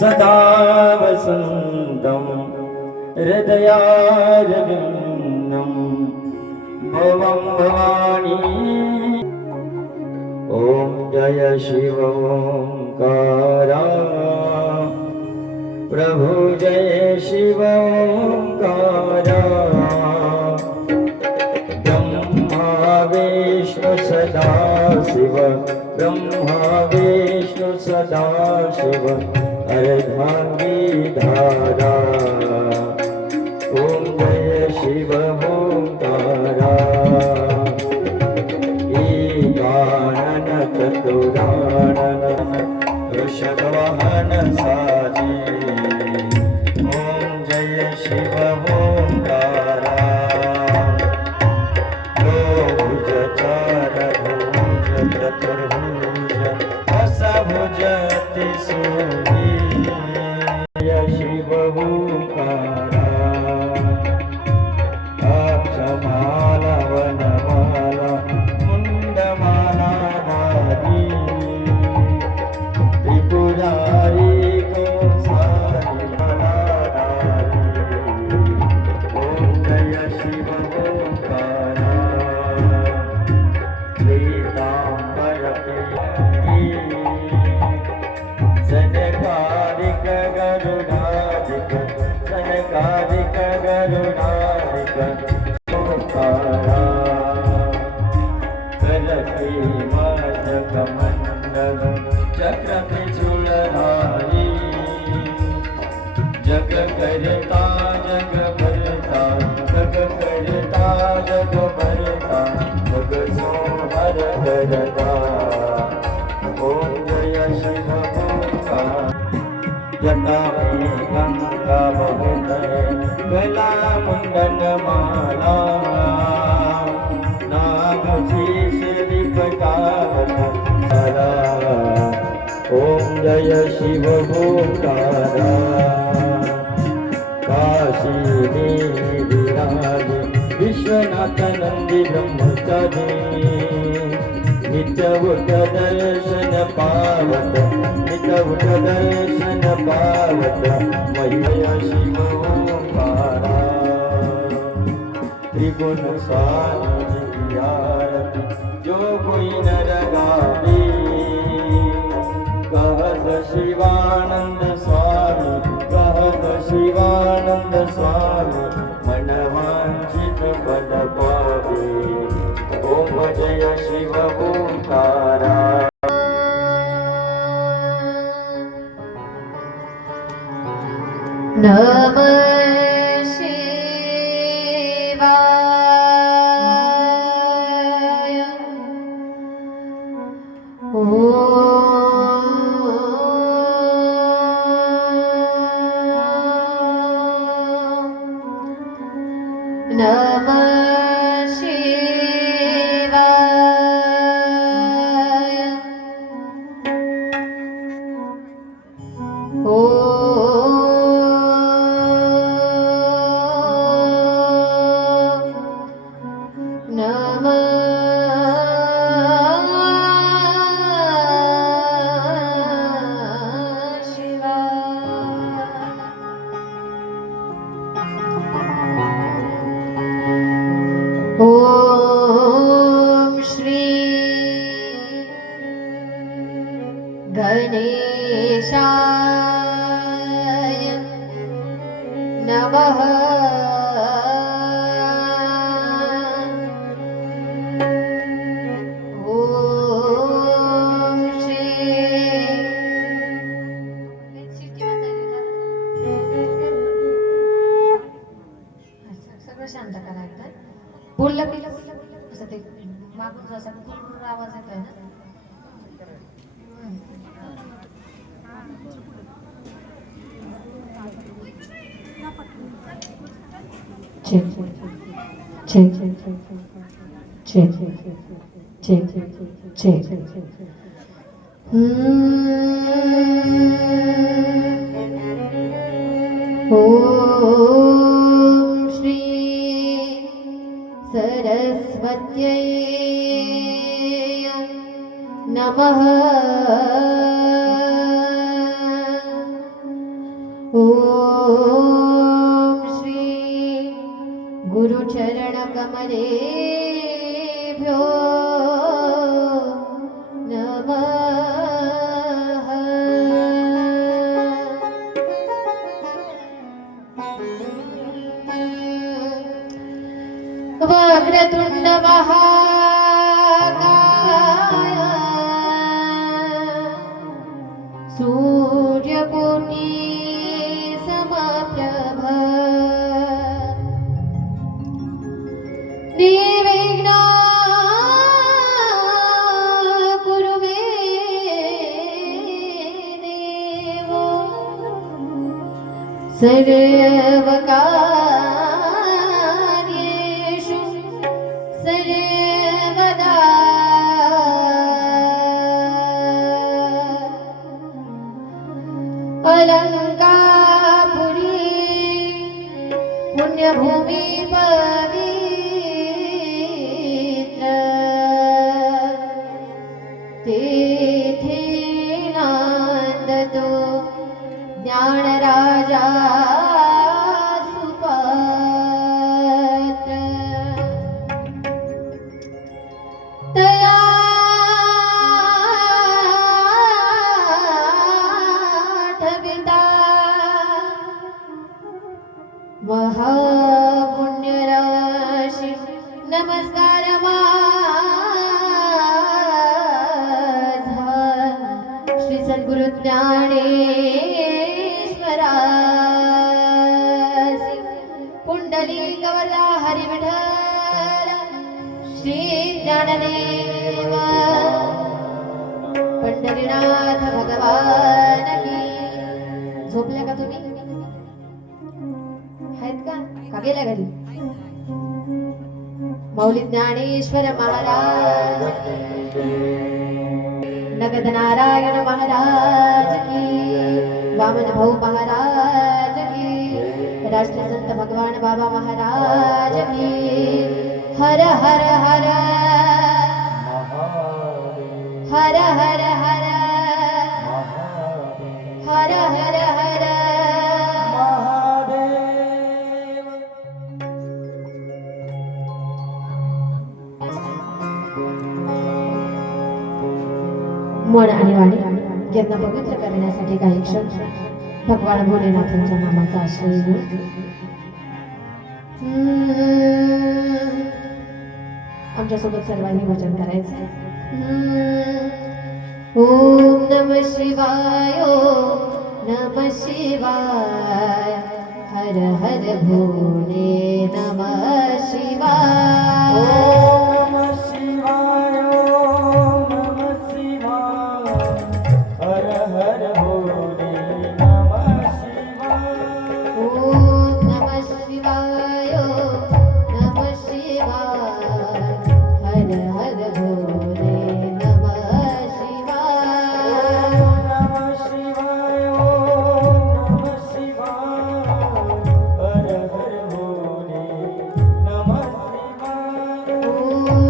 सदा वसन्तं हृदयारविन्दं भवं भवानी। ॐ जय शिव ओंकारा प्रभु जय शिव ओंकारा। ब्रह्मा विष्णु सदा शिव ब्रह्मा विष्णु सदा शिव अर्धांगी धारा। ओम जय शिव ओंकारा। ईकानन चतुरानन वृषभवाहन साजे। ओम जय शिव ओंकारा। भुज चार भुज चतुर्भुज दशभुज त्रिशूली। जय शिव ओंकारा। अक्षमाला वनमाला मुंडमाला नारी। त्रिपुरारी को सारी मलाधारी। ओम जय शिव ओंकारा। श्रीतांबर सनकादिक गरुडादिक सनकादिक गरुडादिक ओंकारा। कलकी मस्तक मंडल चक्र त्रिशूलधारी। जग करता जग भरता जग करता जग भरता जग सोहर करता। ओम जय शिव ओंकारा। जटा में गंगा बहते गला मुंडन माला। नाग शीश लिपटावत तारा। ओम जय शिव ओंकारा। काशी में विराज विश्वनाथ नंदी ब्रह्मचारी। नित्य उठ दर्शन पावत नित्य उठ दर्शन पावत मह्य शिव ओंकारा। त्रिगुण स्वामी की आरती जो कोई नर गावे। कहत शिवानंद स्वामी कहत शिवानंद स्वामी मन वांछित पद पावे। ओम जय शिव ओंकारा। नमः शिवाय। नमः शिवाय। ओम श्री गणेशाय नमः। ओम श्री सगळं शांत करायचं. बोललं की असं ते मागून जसा पूर्ण आवाज येतोय ना. check check check check check ओम श्री सरस्वत्यै नमः। ॐ श्री गुरुचरणकमलेभ्यो नमः। वक्रतुण्ड महाकाय सूर्यकोटि समप्रभ निर्विघ्नं कुरु मे देव सर्वकार्येषु सर्वदा। अलंकापुरी पुण्यभूमि पवित्र तेथे नांदतो ज्ञानराजा सुपात्र। तया ठविता महापुण्यराशी नमस्कार माझा श्री सद्गुरु ज्ञानेश्वरासी पुंडलिक वरदा हरी विठ्ठल श्री ज्ञानदेव पंढरीनाथ भगवान की। झोपल्या का तुम्ही? आहेत का गेल्या घरी? मौली ज्ञानेश्वर महाराज नगद नारायण महाराज की, वामन भाऊ महाराज की, राष्ट्रसंत भगवान बाबा महाराज की। हर हर हर हर हर हर हर हर हर मन आणि वाणी यांना पवित्र करण्यासाठी काही क्षण भगवान भोलेनाथांच्या नामाचा आश्रय घेऊ. आमच्यासोबत सर्वांनी भजन करायचं. ओम नमः शिवाय ओम नमः शिवाय हर हर भोले नमः शिवाय. ओम नमः शिवाय ओम नमः शिवाय हर हर भोले नमः शिवाय. ओम नमः शिवाय ओम नमः शिवाय हर हर भोले नमः शिवाय. ओम नमः शिवाय ओम नमः शिवाय हर हर भोले नमः शिवाय. ओम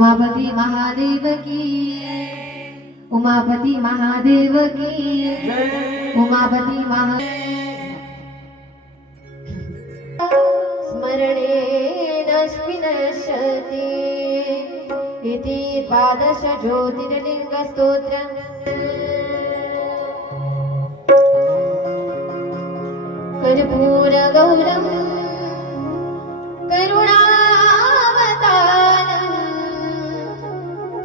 उमापती महादेव की, उमापती महादेव की, उमापती स्मरणेन विनश्यति इति द्वादश ज्योतिर्लिंग स्तोत्रम् कर्पूर गौरम करुणावतारम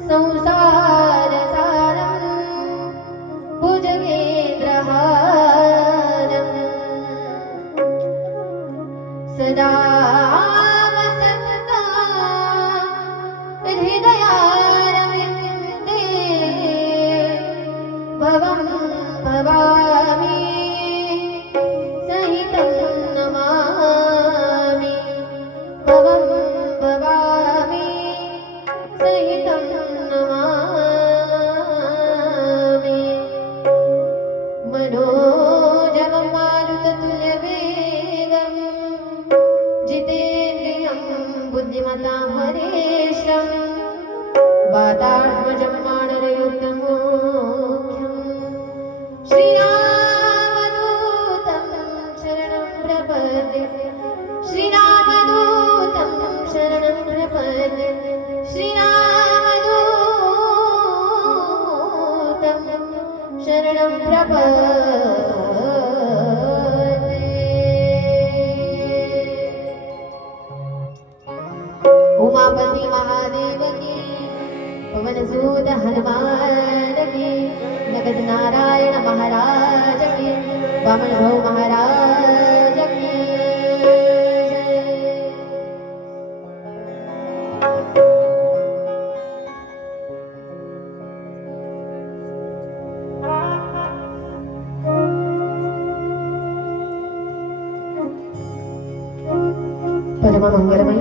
संसार सारम भुजगेन्द्रहारम सदा वसन्तं हृदयारविन्दे भवं भवामि सहितं नमामि भवं भवामि सहितं नमामि मनोजवं मारुततुल्यवेगं जितेन्द्रियं बुद्धिमतां वरिष्ठं वातात्मजं मानरयुक्तमोख्यं श्रीरामदूतं शरणं प्रपद्ये श्रीरामदूतं शरणं प्रपद्ये श्रीरामदूतं शरणं प्रपद्ये उमापति महादेव की, पवनसूत हनुमान की, नगद नारायण महाराज की, वामन भव महाराज की परम मंगलमय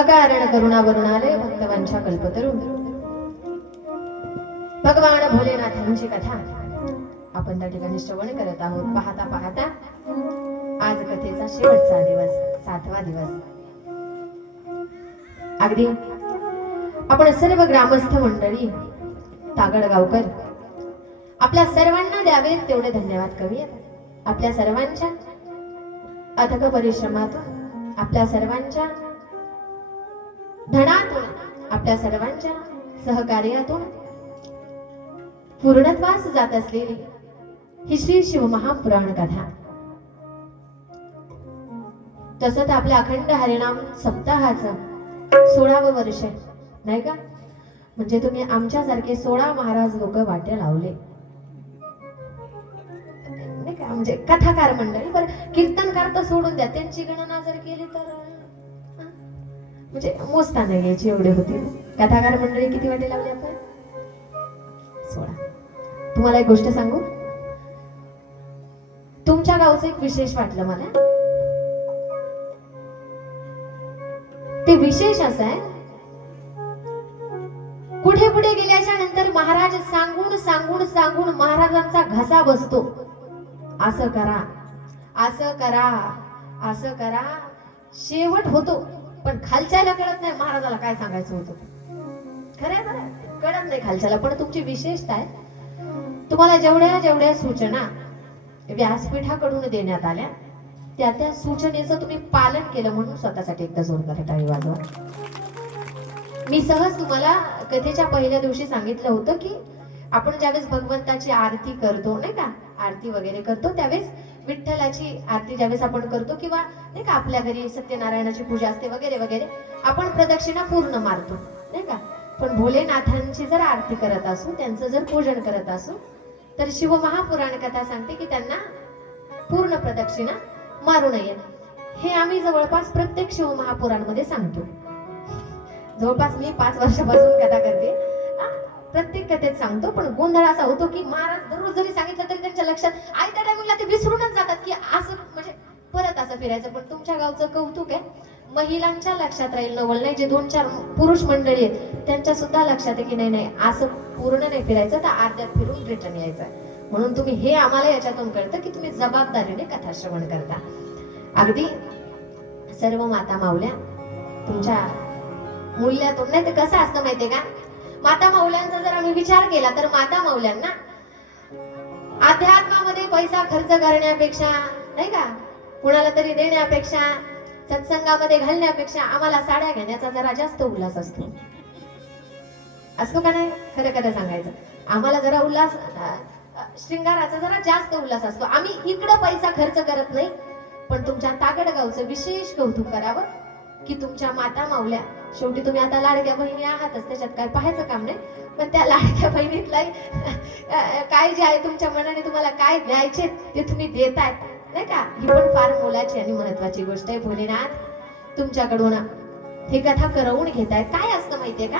अकारण करुणा वरुणालय भक्तवांच्या कल्पतरू भगवान भोलेनाथांची कथा आपण त्या ठिकाणी श्रवण करत आहोत. पाहता पाहता आज कथेचा शेवटचा दिवस, 7वा दिवस. अगदी आपण सर्व ग्रामस्थ मंडळी, तागडगावकर आपल्या सर्वांना द्यावेत तेवढे धन्यवाद करूया. आपल्या सर्वांच्या अथक परिश्रमातून, आपल्या सर्वांच्या धनातून, आपल्या सर्वांच्या सहकार्यातून पूर्णत्वास जात असलेली ही श्री शिवमहापुराण कथा. तसंच आपल्या अखंड हरिनाम सप्ताहाचं 16वं वर्ष नाही का? म्हणजे तुम्ही आमच्यासारखे 16 महाराज लोक वाट्या लावले नाही का? म्हणजे कथाकार मंडळी. बरं, कीर्तनकार तर सोडून द्या, त्यांची गणना जर केली तर म्हणजे मोजता नाही घ्यायची एवढे होतील. कथाकार मंडळी किती वाटे लावले आपण? 16. तुम्हाला एक गोष्ट सांगू, तुमच्या गावचं एक विशेष वाटलं मला. ते विशेष असं आहे, कुठे कुठे गेल्याच्या नंतर महाराज सांगून सांगून सांगून महाराजांचा घसा बसतो. असं करा, असं करा, असं करा. शेवट होतो, पण खालच्याला कळत नाही महाराजाला काय सांगायचं होतं. खरंय बरं, कळत नाही खालच्याला. पण तुमची विशेषता आहे, तुम्हाला जेवढ्या जेवढ्या सूचना व्यासपीठाकडून देण्यात आल्या त्या त्या सूचनेचं तुम्ही पालन केलं म्हणून स्वतःसाठी एकदा जोरदार टाळी वाजवा. मी सहज तुम्हाला कथेच्या पहिल्या दिवशी सांगितलं होतं की आपण ज्यावेळेस भगवंताची आरती करतो नाही का, आरती वगैरे करतो, त्यावेळेस विठ्ठलाची आरती ज्यावेळेस आपण करतो किंवा नाही का आपल्या घरी सत्यनारायणाची पूजा असते वगैरे वगैरे, आपण प्रदक्षिणा पूर्ण मारतो नाही का. पण भोलेनाथांची जर आरती करत असू, त्यांचं जर पूजन करत असू, तर शिवमहापुराण कथा सांगते की त्यांना पूर्ण प्रदक्षिणा मारू नये. हे आम्ही जवळपास प्रत्येक शिवमहापुराणमध्ये सांगतो. जवळपास मी 5 वर्षापासून कथा करते, प्रत्येक कथेत सांगतो. पण गोंधळ असा होतो की महाराज दररोज जरी सांगितलं तरी त्यांच्या लक्षात आयत्या टायमिंगला ते विसरूनच जातात की असं म्हणजे परत असं फिरायचं. पण तुमच्या गावचं कौतुक आहे, महिलांच्या लक्षात राहील नवल नाही. जे 2-4 पुरुष मंडळी आहेत त्यांच्या सुद्धा लक्षात आहे की नाही नाही असं पूर्ण नाही फिरायचं, तर अर्ध्यात फिरून रिटर्न यायचं. म्हणून तुम्ही हे आम्हाला याच्यातून कळतं की तुम्ही जबाबदारीने कथा श्रवण करता. अगदी सर्व माता मावल्या तुमच्या मूल्यातून. नाही तर कसं असतं माहितीये का, माता माऊल्यांचा जर आम्ही विचार केला तर माता माऊल्यांना अध्यात्मामध्ये पैसा खर्च करण्यापेक्षा, नाही का, कुणाला तरी देण्यापेक्षा, सत्संगामध्ये घालण्यापेक्षा आम्हाला साड्या घेण्याचा जरा जास्त उल्हास असतो. असतो का नाही? खरं खरं सांगायचं, आम्हाला जरा उल्हास, श्रृंगाराचा जरा जास्त उल्हास असतो. आम्ही इकडं पैसा खर्च करत नाही, पण तुमच्या तागडगावचं विशेष कौतुक करावं की तुमच्या माता माऊल्या, शेवटी तुम्ही आता लाडक्या बहिणी आहातच, त्याच्यात काय पाहायचं काम नाही, पण त्या लाडक्या बहिणीतला काय जे आहे तुमच्या मनाने तुम्हाला काय द्यायचे ते तुम्ही देताय, नाही का. ही पण फार मोलाची आणि महत्वाची गोष्ट आहे. भोलेनाथ तुमच्याकडून ही कथा करवून घेतायत. काय असतं माहितीये का,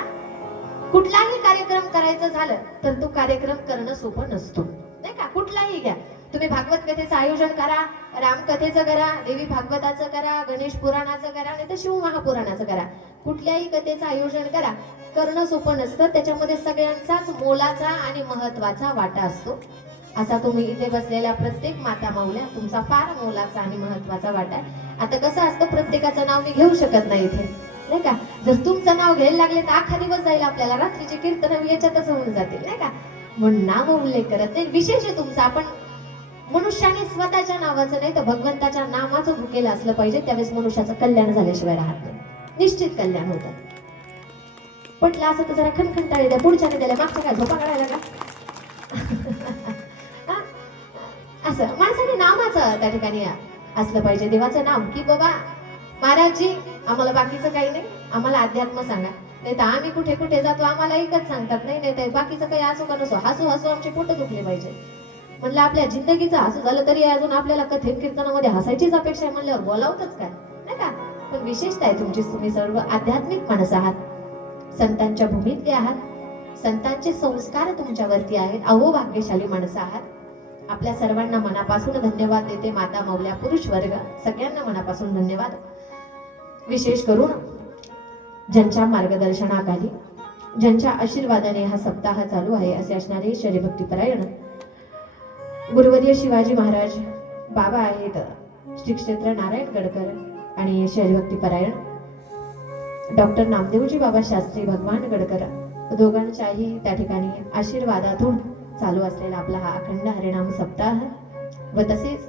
कुठलाही कार्यक्रम करायचं झालं तर तो कार्यक्रम करणं सोपं नसतो, नाही का. कुठलाही घ्या तुम्ही, भागवत कथेचं आयोजन करा, रामकथेचं करा, देवी भागवताचं करा, गणेश पुराणाचं करा, नाही तर शिव महापुराणाचं करा, कुठल्याही कथेचं आयोजन करा, करणं सोपं नसतं. त्याच्यामध्ये सगळ्यांचाच मोलाचा आणि महत्वाचा वाटा असतो. असा तुम्ही इथे बसलेल्या प्रत्येक माता माऊल्या, तुमचा फार मोलाचा आणि महत्वाचा वाटा आहे. आता कसं असतं, प्रत्येकाचं नाव मी घेऊ शकत नाही इथे, नाही का. जर तुमचं नाव घ्यायला लागले तर अख्खा दिवस जाईल आपल्याला, रात्रीचे कीर्तन याच्यातच होऊन जातील, नाही का. म्हणून नाव उल्लेख करत नाही, विशेष आहे तुमचा. आपण मनुष्याने स्वतःच्या नावाचं नाही तर भगवंताच्या नामाचं भुकेलं असलं पाहिजे, त्यावेळेस मनुष्याचं कल्याण झाल्याशिवाय राहत नाही, निश्चित कल्याण होतं. पटलं असं तर जरा खणखणटाळी द्या, पुढच्याने द्यायला, मागच्या काय झोपा काढायला का असं माणसाने नामाचं त्या ठिकाणी असलं पाहिजे, देवाचं नाम, की बाबा महाराजजी आम्हाला बाकीचं काही नाही, आम्हाला अध्यात्म सांगा. नाही तर आम्ही कुठे कुठे जातो आम्हाला एकच सांगतात, नाही तर बाकीचं काही असो का नसो, हसू हसू आमचे पोट दुखले पाहिजे. म्हणलं आपल्या जिंदगीचं हसू झालं तरी अजून आपल्याला कथेत कीर्तनामध्ये हसायचीच अपेक्षा आहे, म्हणल्यावर बोलावतच काय, नाही का. पण विशेषता आहे तुमची, तुम्ही सर्व आध्यात्मिक माणसं आहात, संतांच्या भूमीतले आहात, संतांचे संस्कार तुमच्यावरती आहेत, अहो भाग्यशाली माणसं आहात. आपल्या सर्वांना मनापासून धन्यवाद देते माता माऊल्या, पुरुष वर्ग सगळ्यांना मनापासून धन्यवाद. विशेष करून ज्यांच्या मार्गदर्शनाखाली, ज्यांच्या आशीर्वादाने हा सप्ताह चालू आहे, असे असणारे शरीभक्तीपरायण गुरुवर्य शिवाजी महाराज बाबा आहेत, श्री क्षेत्र नारायणगडकर, आणि शरीभक्तीपरायण डॉक्टर नामदेवजी बाबा शास्त्री भगवान गडकर, दोघांच्याही त्या ठिकाणी आशीर्वादातून चालू असलेला आपला हा अखंड हरिनाम सप्ताह, व तसेच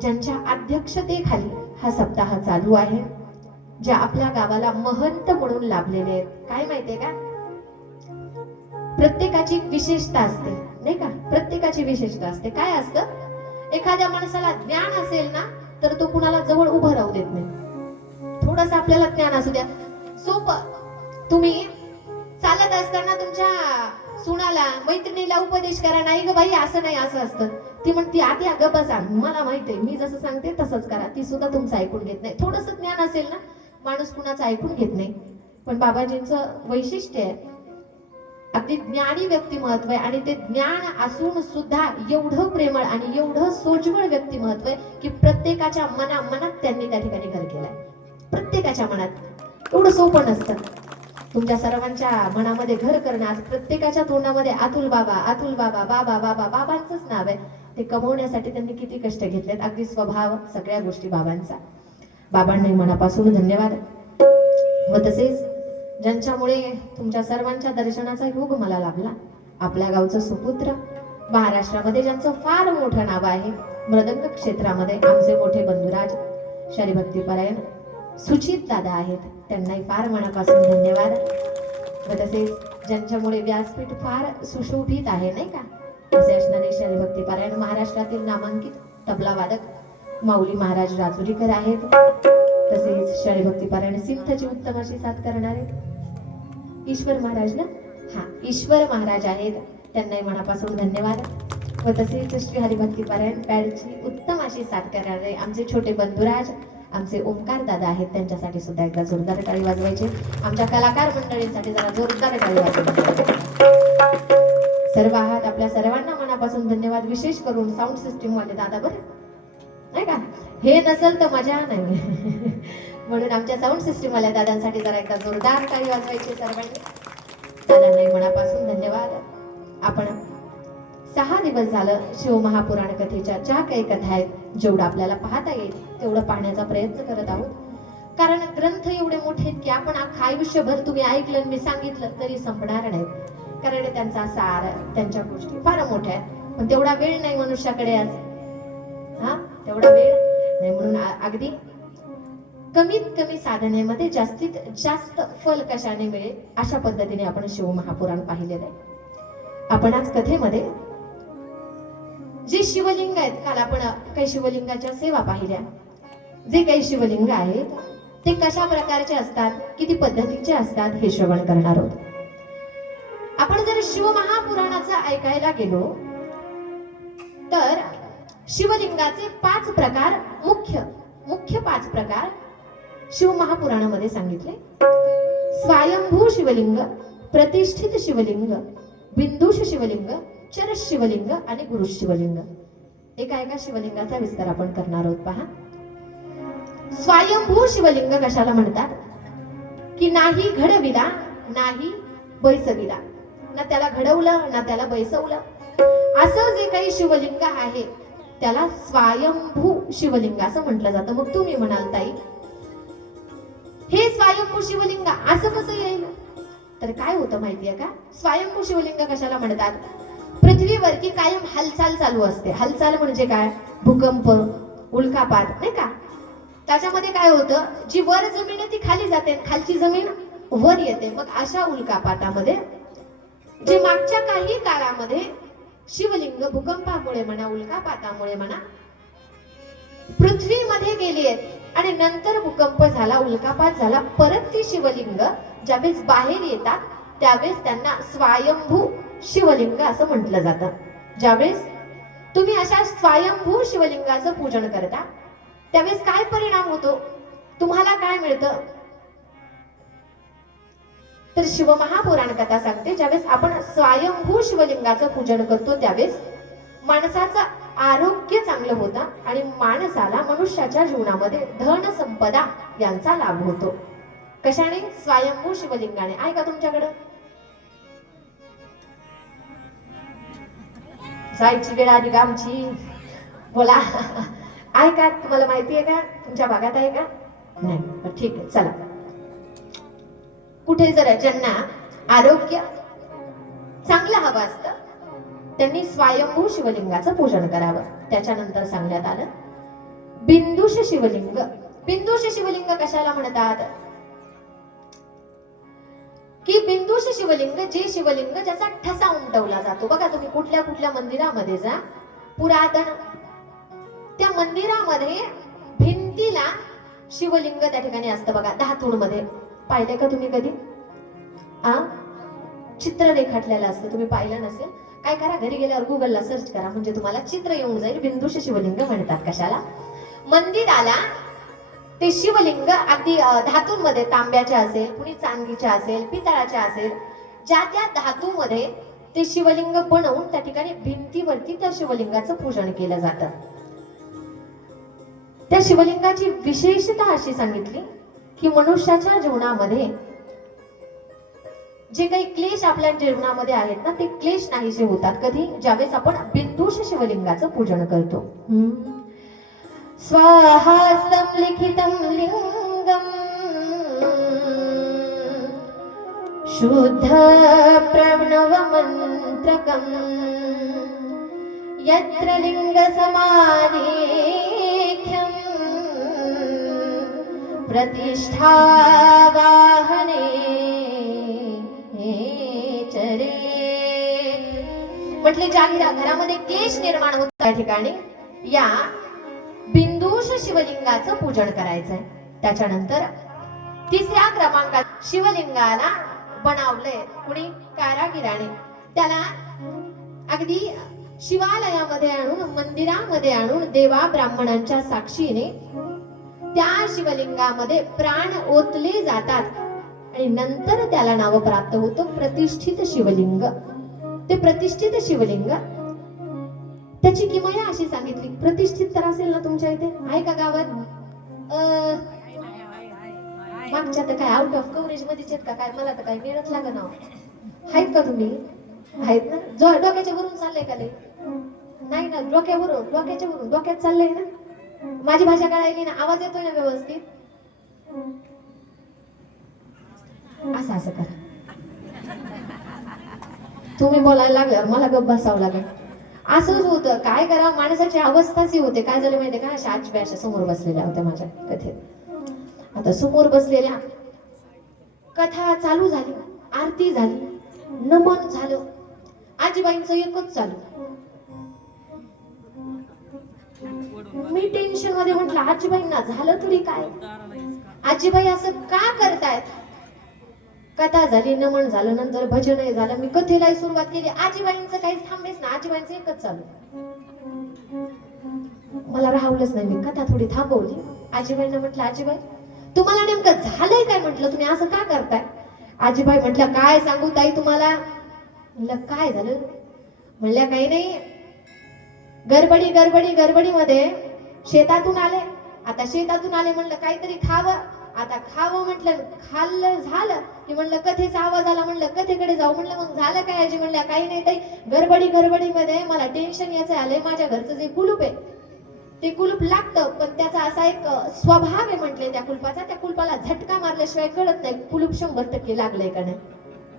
ज्यांच्या अध्यक्षतेखाली हा सप्ताह चालू आहे, ज्या आपल्या गावाला महंत म्हणून लाभलेले आहेत. काय माहितीये का, प्रत्येकाची विशेषता असते, नाही का. प्रत्येकाची विशेषता असते. काय असतं, एखाद्या माणसाला ज्ञान असेल ना तर तो कुणाला जवळ उभं राहू देत नाही. थोडस आपल्याला ज्ञान असू द्या, सोपं. तुम्ही चालत असताना तुमच्या सुनाला, मैत्रिणीला उपदेश करा, नाही ग बाई असं नाही, असं असतं. ती म्हणते आधी अगं बसा, मला माहितीये, मी जसं सांगते तसंच करा. ती सुद्धा तुमचं ऐकून घेत नाही. थोडस ज्ञान असेल ना, माणूस कुणाचं ऐकून घेत नाही. पण बाबाजींचं वैशिष्ट्य आहे, अगदी ज्ञानी व्यक्तिमत्व आहे, आणि ते ज्ञान असून सुद्धा एवढं प्रेमळ आणि एवढं सोज्वळ व्यक्तिमत्व आहे की प्रत्येकाच्या मनात त्यांनी त्या ठिकाणी घर केलंय. प्रत्येकाच्या मनात. एवढं सोपं नसतं. तुमच्या सर्वांच्या मनामध्ये घर करणं, आज प्रत्येकाच्या तोंडामध्ये अतुल बाबा, अतुल बाबा, बाबा बाबा, बाबांचंच नाव आहे. ते कमवण्यासाठी त्यांनी किती कष्ट घेतलेत, अगदी स्वभाव सगळ्या गोष्टी बाबांचा. बाबांनी मनापासून धन्यवाद. व तसेच ज्यांच्यामुळे तुमच्या सर्वांच्या दर्शनाचा योग मला लाभला, आपल्या गावचं सुपुत्र, महाराष्ट्रामध्ये ज्यांचं फार मोठं नाव आहे, मृदंग क्षेत्रामध्ये आमचे मोठे बंधुराज शरीभक्तीपरायण सुचित दादा आहेत, त्यांनाही फार मनापासून धन्यवाद. व तसेच ज्यांच्यामुळे व्यासपीठ फार सुशोभित आहे, नाही का, असे असणारे शरीभक्तीपरायण महाराष्ट्रातील नामांकित तबला वादक माऊली महाराज राजुरीकर आहेत. तसेच शरीभक्तीपरायण सिंथची उत्तम अशी साथ करणारे ईश्वर महाराज ना, हा ईश्वर महाराज आहेत, त्यांनाही मनापासून धन्यवाद. व तसेच श्री हरिभक्तीपरायण पॅडची उत्तम अशी साथ करणारे आमचे छोटे बंधुराज, आमचे ओमकार दादा आहेत, त्यांच्यासाठी सुद्धा एकदा जोरदार टाळी वाजवायचे. आमच्या कलाकार मंडळींसाठी जरा जोरदार टाळी वाजवायची. सर्व आहात, आपल्या सर्वांना मनापासून धन्यवाद. विशेष करून साऊंड सिस्टीम वाले दादा, बरं नाही का, हे नसेल तर मजा नाही म्हणून आमच्या साऊंड सिस्टीम वाल्या दादांसाठी जरा एकदा जोरदार टाळी वाजवायची सर्वांनी. दादांनाही मनापासून धन्यवाद. आपण 6 दिवस झालं शिव महापुराण कथेच्या ज्या काही कथा आहेत, जेवढं आपल्याला पाहता येईल तेवढं पाहण्याचा प्रयत्न करत आहोत. कारण ग्रंथ एवढे मोठे आहेत की आपण अख्खं आयुष्यभर तुम्ही ऐकलं आणि मी सांगितलं तरी संपणार नाहीत. कारण त्यांचा सार, त्यांच्या गोष्टी फार मोठ्या आहेत, पण तेवढा वेळ नाही मनुष्याकडे आज. हा, तेवढा वेळ नाही, म्हणून अगदी कमीत कमी साधनेमध्ये जास्तीत जास्त फल कशाने मिळेल अशा पद्धतीने आपण शिवमहापुराण पाहिलेलं आहे. आपण आज कथेमध्ये जे शिवलिंग आहेत, काल आपण काही शिवलिंगाच्या सेवा पाहिल्या, जे काही शिवलिंग आहेत ते कशा प्रकारचे असतात, किती पद्धतीचे असतात हे श्रवण करणार आहोत. आपण जर शिवमहापुराणाचं ऐकायला गेलो तर शिवलिंगाचे 5 प्रकार, मुख्य 5 प्रकार शिवमहापुराणामध्ये सांगितले. स्वयंभू शिवलिंग, प्रतिष्ठित शिवलिंग, बिंदुश शिवलिंग, चरस शिवलिंग आणि गुरुश शिवलिंग. एका शिवलिंगाचा विस्तार आपण करणार आहोत. पहा, स्वयंभू शिवलिंग कशाला म्हणतात की नाही घडविला, नाही बैसविला, ना त्याला घडवलं ना त्याला बैसवलं, असं जे काही शिवलिंग आहे त्याला स्वयंभू शिवलिंग असं म्हटलं जातं. मग तुम्ही म्हणाल ताई हे स्वयंभू शिवलिंग असं कसं येईल, तर काय होतं माहितीये का, स्वयंभू शिवलिंग कशाला म्हणतात, पृथ्वीवरती कायम हालचाल चालू असते. हालचाल म्हणजे काय, भूकंप, उल्कापात, नाही का. त्याच्यामध्ये काय होतं, जी वर जमीन आहे ती खाली जाते, खालची जमीन वर येते. मग अशा उल्कापातामध्ये जे मागच्या काही काळामध्ये शिवलिंग भूकंपामुळे म्हणा, उल्कापातामुळे म्हणा, पृथ्वीमध्ये गेली आहेत आणि नंतर भूकंप झाला, उल्कापात झाला, परत ती शिवलिंग ज्यावेळेस बाहेर येतात त्यावेळेस त्यांना स्वयंभू शिवलिंग असं म्हटलं जातं. ज्यावेळेस तुम्ही अशा स्वयंभू शिवलिंगाचं पूजन करता त्यावेळेस काय परिणाम होतो, तुम्हाला काय मिळतं, तर शिवमहापुराण कथा सांगते ज्यावेळेस आपण स्वयंभू शिवलिंगाचं पूजन करतो त्यावेळेस माणसाचं आरोग्य चांगलं होतं आणि माणसाला, मनुष्याच्या जीवनामध्ये धन संपदा यांचा लाभ होतो. कशाने, स्वयंभू शिवलिंगाने. आहे का तुमच्याकडं, जायची वेळ आली का आमची, बोला. आहे का, तुम्हाला माहिती आहे का, तुमच्या भागात आहे का, नाही, ठीक आहे, चला. कुठे जर ज्यांना आरोग्य चांगलं हवं असतं त्यांनी स्वयंभू शिवलिंगाचं पूजन करावं. त्याच्यानंतर सांगण्यात आलं बिंदुश शिवलिंग. बिंदुश शिवलिंग कशाला म्हणतात की बिंदुश शिवलिंग, जे शिवलिंग ज्याचा ठसा उमटवला जातो. बघा तुम्ही कुठल्या कुठल्या मंदिरामध्ये जा, पुरातन त्या मंदिरामध्ये भिंतीला शिवलिंग त्या ठिकाणी असतं. बघा धातूमध्ये पाहिले का तुम्ही कधी, चित्र रेखाटलेलं असतं, तुम्ही पाहिलं नसेल, काय करा, घरी गेल्यावर गुगलला सर्च करा, म्हणजे तुम्हाला चित्र येऊन जाईल. बिंदुश शिवलिंग म्हणतात कशाला, मंदिराला ते शिवलिंग अगदी धातूंमध्ये, तांब्याच्या असेल, कुणी चांदीच्या असेल, पितळाच्या असेल, ज्या त्या धातूमध्ये ते शिवलिंग बनवून त्या ठिकाणी भिंतीवरती त्या शिवलिंगाचं पूजन केलं जातं. त्या शिवलिंगाची विशेषता अशी सांगितली की मनुष्याच्या जीवनामध्ये जे काही क्लेश आपल्या जीवनामध्ये आहेत ना, ते क्लेश नाहीसे होतात. कधी, ज्यावेळेस आपण बिंदुश शिवलिंगाचं पूजन करतो. स्वाहा संलिखितं लिंगम शुद्ध प्रणव मंत्रकम यत्र लिंग समालेख्यम प्रतिष्ठा वाहने चरे. म्हटले ज्या घरामध्ये क्लेश निर्माण होत त्या ठिकाणी या बिंदुश शिवलिंगाचं पूजन करायचंय. त्याच्यानंतर 3ऱ्या क्रमांकात शिवलिंगाला बनवलंय कुणी, कारागिराने. त्याला अगदी शिवालयामध्ये आणून, मंदिरामध्ये आणून देवा ब्राह्मणांच्या साक्षीने त्या शिवलिंगामध्ये प्राण ओतले जातात आणि नंतर त्याला नाव प्राप्त होतं प्रतिष्ठित शिवलिंग. ते प्रतिष्ठित शिवलिंग त्याची किमया अशी सांगितली, प्रतिष्ठित तर असेल ना तुमच्या इथे, आहे का गावात, मागच्या तर काय आउट ऑफ कव्हरेज मध्येच आहेत का काय, मला तर काय मिळत लाग ना, आहेत का तुम्ही, आहेत ना, डोक्याच्या वरून चाललंय का, नाही ना, डोक्याच्या वरून डोक्यात चाललंय ना, माझी भाषा कळायली ना, आवाज येतोय ना व्यवस्थित, असं असं करा. तुम्ही बोलायला लागल्यावर मला गप्प बसावं लागेल. असंच होतं. काय करा, माणसाची अवस्थाच ही होते. काय झालं माहितीये का, अशा आजी अशा समोर बसलेल्या होत्या माझ्या कथेत. आता समोर बसलेल्या, कथा चालू झाली, आरती झाली, नमन झालं, आजीबाईंचं एकच चालू. मी टेन्शन मध्ये म्हटलं, आजीबाईंना झालं तरी काय, आजीबाई असं का करतायत. कथा झाली, नमन झालं, नंतर भजनही झालं, मी कथेलाही सुरुवात केली. आजीबाईंचं काही थांबलेच ना, आजीबाईंचं एकच चालू. मला राहवलंच नाही, मी कथा थोडी थांबवली. आजीबाईंना म्हटलं, आजीबाई तुम्हाला नेमकं झालंय काय, म्हटलं तुम्ही असं का करताय. आजीबाई म्हटलं, काय सांगू ताई तुम्हाला. म्हटलं काय झालं. म्हणल्या काही नाही, गडबडीमध्ये शेतातून आले. आता शेतातून आले म्हणलं काहीतरी खावं. आता खावं म्हटलं, खाल्लं झालं की म्हणलं कथेचा आवाज आला, म्हणलं कथेकडे जाऊ. म्हणलं मग झालं काय आजी. म्हणल्या काही नाही ताई, गडबडीमध्ये मला टेन्शन याचं आलंय. माझ्या घरचं जे कुलूप आहे ते कुलूप लागतं, पण त्याचा असा एक स्वभाव आहे म्हटले त्या कुलपाचा, त्या कुलपाला झटका मारल्याशिवाय कळत नाही कुलूप 100% लागलंय का नाही.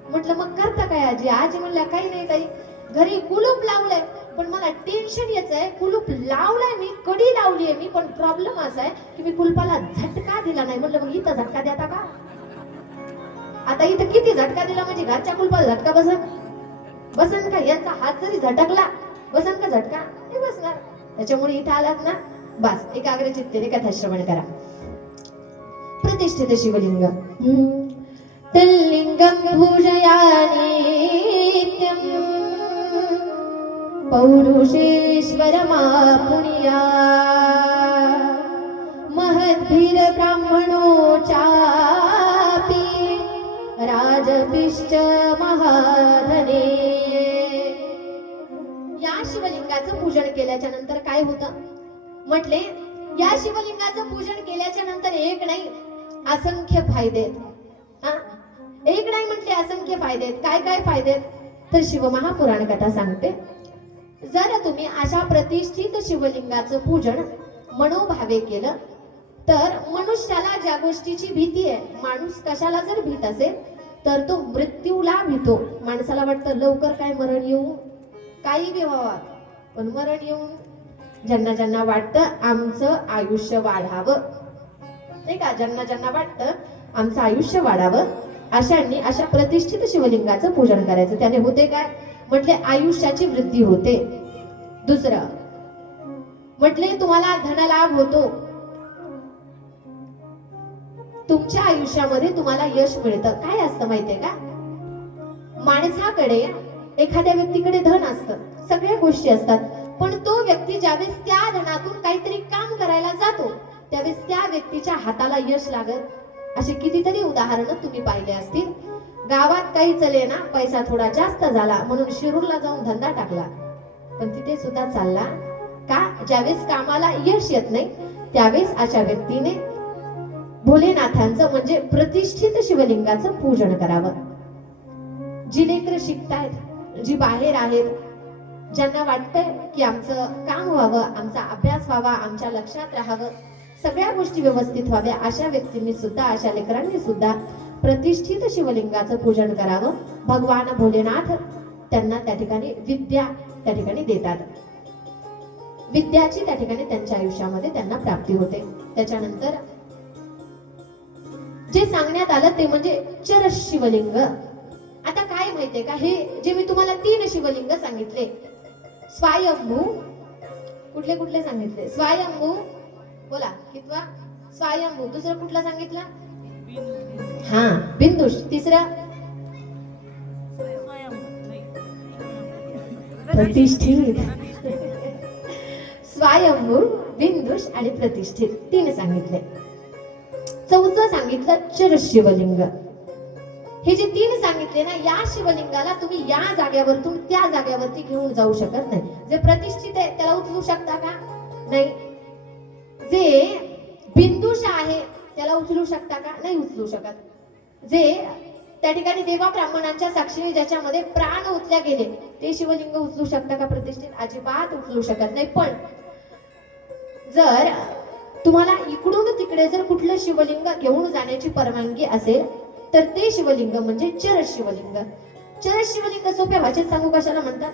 म्हटलं मग करता काय आजी. आजी म्हणल्या काही नाही ताई, घरी कुलूप लावलंय पण मला टेन्शन यायचंय. कुलूप लावलंय मी, कडी लावलीये मी, पण प्रॉब्लेम असा आहे की मी कुलपाला झटका दिला नाही. म्हटलं मग इथं झटका देता का. आता इथं किती झटका दिला म्हणजे घरच्या कुलपाला झटका बसन का. यांचा हात जरी झटकला बसन का झटका, नाही बसणार. त्याच्यामुळे इथं आलात ना, बस एकाग्र चित्तेने कथा श्रवण करा. प्रतिष्ठित शिवलिंग तल्लिंगं पूजयामि नित्यं पौरुषेश्वरमापुनिया महद्भिर ब्राह्मणो चापि राजपिश्च महाधने. या शिवलिंगाचं पूजन केल्याच्या नंतर काय होतं म्हटले, या शिवलिंगाचं पूजन केल्याच्या नंतर एक नाही असंख्य फायदे. एक नाही म्हटले असंख्य फायदे. काय काय फायदे तर शिवमहापुराण कथा सांगते. जर तुम्ही अशा प्रतिष्ठित शिवलिंगाचं पूजन मनोभावे केलं तर मनुष्याला ज्या गोष्टीची भीती आहे, माणूस कशाला जर भीत असेल तर तो मृत्यूला भीतो. माणसाला वाटतं लवकर काय मरण येऊ, काही बी व्हावं, पण मरण येऊन ज्यांना ज्यांना वाटतं आमचं आयुष्य वाढावं, नाही का, ज्यांना ज्यांना वाटतं आमचं आयुष्य वाढावं, अशांनी अशा प्रतिष्ठित शिवलिंगाचं पूजन करायचं. त्याने होते काय म्हटले, आयुष्याची वृद्धी होते. दुसरं म्हटले, तुम्हाला धनलाभ होतो. तुमच्या आयुष्यामध्ये तुम्हाला यश मिळतं. काय असतं माहितीये का, माणसाकडे एखाद्या व्यक्तीकडे धन असतं, सगळ्या गोष्टी असतात, पण तो व्यक्ती ज्यावेळेस त्या धनातून काहीतरी काम करायला जातो त्यावेळेस त्या व्यक्तीच्या हाताला यश लागत. असे कितीतरी उदाहरणं तुम्ही पाहिले असतील. गावात काही चले ना, पैसा थोडा जास्त झाला म्हणून शिरूरला जाऊन धंदा टाकला, पण तिथे सुद्धा चालला का, ज्यावेळेस कामाला यश येत नाही त्यावेळेस अशा व्यक्तीने भोलेनाथांचं म्हणजे प्रतिष्ठित शिवलिंगाचं पूजन करावं. जी लेकरं शिकतायत, जी बाहेर आहेत, ज्यांना वाटतंय की आमचं काम व्हावं, आमचा अभ्यास व्हावा, आमच्या लक्षात राहावं, सगळ्या गोष्टी व्यवस्थित व्हाव्या, अशा व्यक्तींनी सुद्धा, अशा लेकरांनी सुद्धा प्रतिष्ठित शिवलिंगाचं पूजन करावं. भगवान भोलेनाथ त्यांना त्या ठिकाणी विद्या त्या ठिकाणी देतात. विद्याची त्या ठिकाणी त्यांच्या आयुष्यामध्ये त्यांना प्राप्ती होते. त्याच्यानंतर जे सांगण्यात आलं ते म्हणजे चर शिवलिंग. आता काय माहितीये का, हे जे मी तुम्हाला 3 शिवलिंग सांगितले, स्वायंभू, कुठले कुठले सांगितले, स्वायंभू बोला कितवा, स्वायंभू. दुसरं कुठला सांगितलं, हा बिंदुश. तिसरं प्रतिष्ठित. स्वायंभू, बिंदुश आणि प्रतिष्ठित 3 सांगितले. चौथं सांगितलं चर शिवलिंग. हे जे 3 सांगितले ना, या शिवलिंगाला तुम्ही या जाग्यावरतून त्या जाग्यावरती घेऊन जाऊ शकत नाही. जे प्रतिष्ठित आहे त्याला उचलू शकता का, नाही. जे बिंदुश आहे त्याला उचलू शकता का, नाही उचलू शकत. जे त्या ठिकाणी देवा ब्राह्मणांच्या साक्षीने ज्याच्यामध्ये प्राण ओतल्या गेले ते शिवलिंग उचलू शकता का प्रतिष्ठित, अजिबात उचलू शकत नाही. पण जर तुम्हाला इकडून तिकडे जर कुठलं शिवलिंग घेऊन जाण्याची परवानगी असेल तर ते शिवलिंग म्हणजे चरस शिवलिंग. चरस शिवलिंग सोप्या भाषेत सांगू कशाला म्हणतात?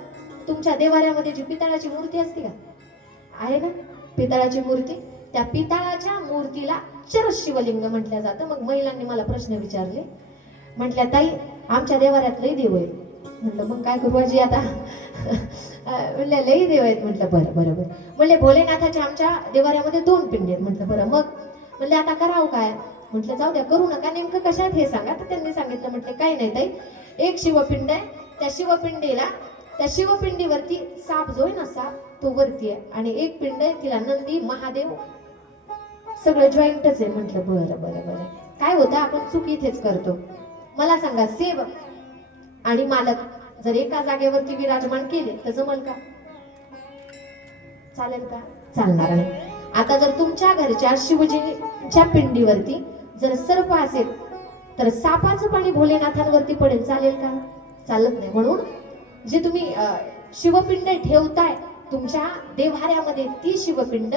तुमच्या देवाऱ्यामध्ये जी पितळाची मूर्ती असते का, आहे ना पितळाची मूर्ती, त्या पितळाच्या मूर्तीला चरस शिवलिंग म्हटलं जातं. मग महिलांनी मला प्रश्न विचारले, म्हटल्या ताई आमच्या देवाऱ्यात लई देव आहेत. म्हटलं मग काय करू आजी आता? म्हणल्या लई देव आहेत. म्हटलं बरं बरोबर. म्हणले भोलेनाथाच्या आमच्या देवाऱ्यामध्ये 2 पिंडी आहेत. म्हटलं बरं मग. म्हणले आता करावं काय? म्हटलं जाऊ द्या करू नका, नेमकं कशात हे सांगा. तर त्यांनी सांगितलं. म्हटलं काय नाही ताई, एक शिवपिंड आहे, त्या शिवपिंडीवरती साप जो आहे ना साप तो वरती आहे, आणि एक पिंड आहे तिला नंदी महादेव सगळं जॉईंटच आहे. म्हटलं बरं बरं बरं. काय होतं आपण चूक इथेच करतो. मला सांगा सेवक आणि मालक जर एका जागेवरती विराजमान केले तर जमल का? चालेल का? चालणार नाही. आता जर तुमच्या घरच्या शिवजीच्या पिंडीवरती जर सर्प असेल तर सापाचं पाणी भोलेनाथांवरती पडेल, चालेल का? चालत नाही. म्हणून जे तुम्ही शिवपिंड ठेवताय तुमच्या देवाऱ्यामध्ये ती शिवपिंड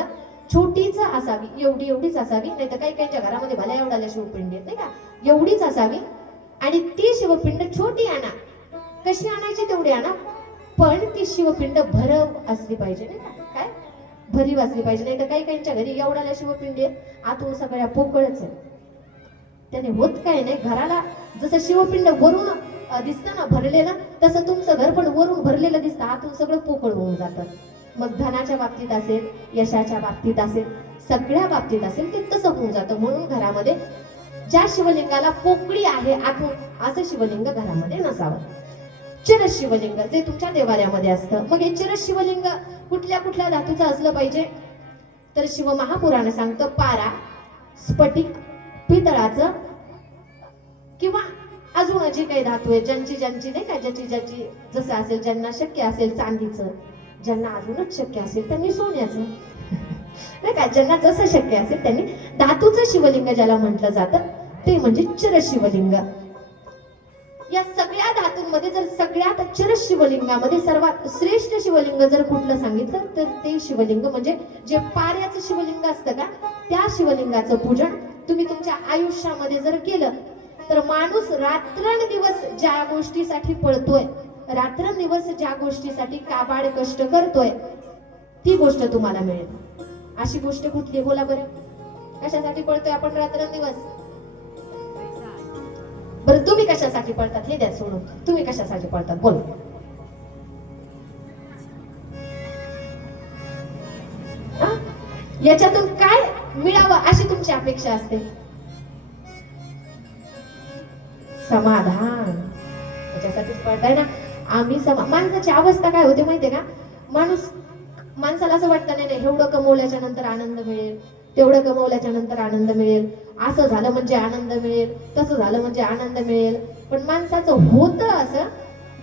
छोटीच असावी, एवढीच असावी. नाही तर काही काहींच्या घरामध्ये भल्या एवढ्या शिवपिंडी आहेत नाही का, एवढीच असावी. आणि ती शिवपिंड छोटी आणा, कशी आणायची तेवढी आणा, पण ती शिवपिंड भरव असली पाहिजे नाही का, काय भरीव असली पाहिजे. नाही तर काही काहींच्या घरी एवढ्या शिवपिंडी आहेत, आतून सगळ्या पोकळच आहे. त्याने होत काय नाही, घराला जसं शिवपिंड वरून दिसतं ना भरलेलं, तसं तुमचं घर पण वरून भरलेलं दिसतं, आतून सगळं पोकळ होऊन जातं. मग धनाच्या बाबतीत असेल, यशाच्या बाबतीत असेल, सगळ्या बाबतीत असेल ते तसं होऊन जातं. म्हणून घरामध्ये ज्या शिवलिंगाला पोकळी आहे आतून, असं शिवलिंग घरामध्ये नसावं. चरस शिवलिंग जे तुमच्या देवाऱ्यामध्ये असतं. मग हे चरस शिवलिंग कुठल्या कुठल्या धातूचं असलं पाहिजे? तर शिव महापुराण सांगतं पारा, स्फटिक, पितळाचं किंवा अजून जी काही धातू आहे, ज्यांची नाही का, ज्याची जसं असेल, ज्यांना शक्य असेल चांदीचं, ज्यांना अजूनच शक्य असेल त्यांनी सोन्याचं नाही का, ज्यांना जसं शक्य असेल त्यांनी धातूचं शिवलिंग ज्याला म्हटलं जातं ते म्हणजे चरस शिवलिंग. या सगळ्या धातूंमध्ये जर सगळ्यात चरस शिवलिंगामध्ये सर्वात श्रेष्ठ शिवलिंग जर कुठलं सांगितलं तर ते शिवलिंग म्हणजे जे पाऱ्याचं शिवलिंग असतं का, त्या शिवलिंगाचं पूजन तुम्ही तुमच्या आयुष्यामध्ये जर केलं तर माणूस रात्रंदिवस ज्या गोष्टीसाठी पळतोय, रात्रंदिवस ज्या गोष्टीसाठी काबाड कष्ट करतोय, ती गोष्ट तुम्हाला मिळेल. अशी गोष्ट कुठली बोला बरं? कशासाठी पळतोय आपण रात्रंदिवस? बरं तुम्ही कशासाठी पळतात हे द्या सोडून, तुम्ही कशासाठी पळतात बोल. याच्यातून काय मिळावं अशी तुमची अपेक्षा असते? समाधान. त्याच्यासाठीच पळताय ना आम्ही. माणसाची अवस्था काय होते माहितीये का, माणसाला असं वाटतं नाही एवढं कमवल्याच्या नंतर आनंद मिळेल, तेवढं कमवल्याच्या नंतर आनंद मिळेल, असं झालं म्हणजे आनंद मिळेल, तसं झालं म्हणजे आनंद मिळेल. पण माणसाचं होतं असं,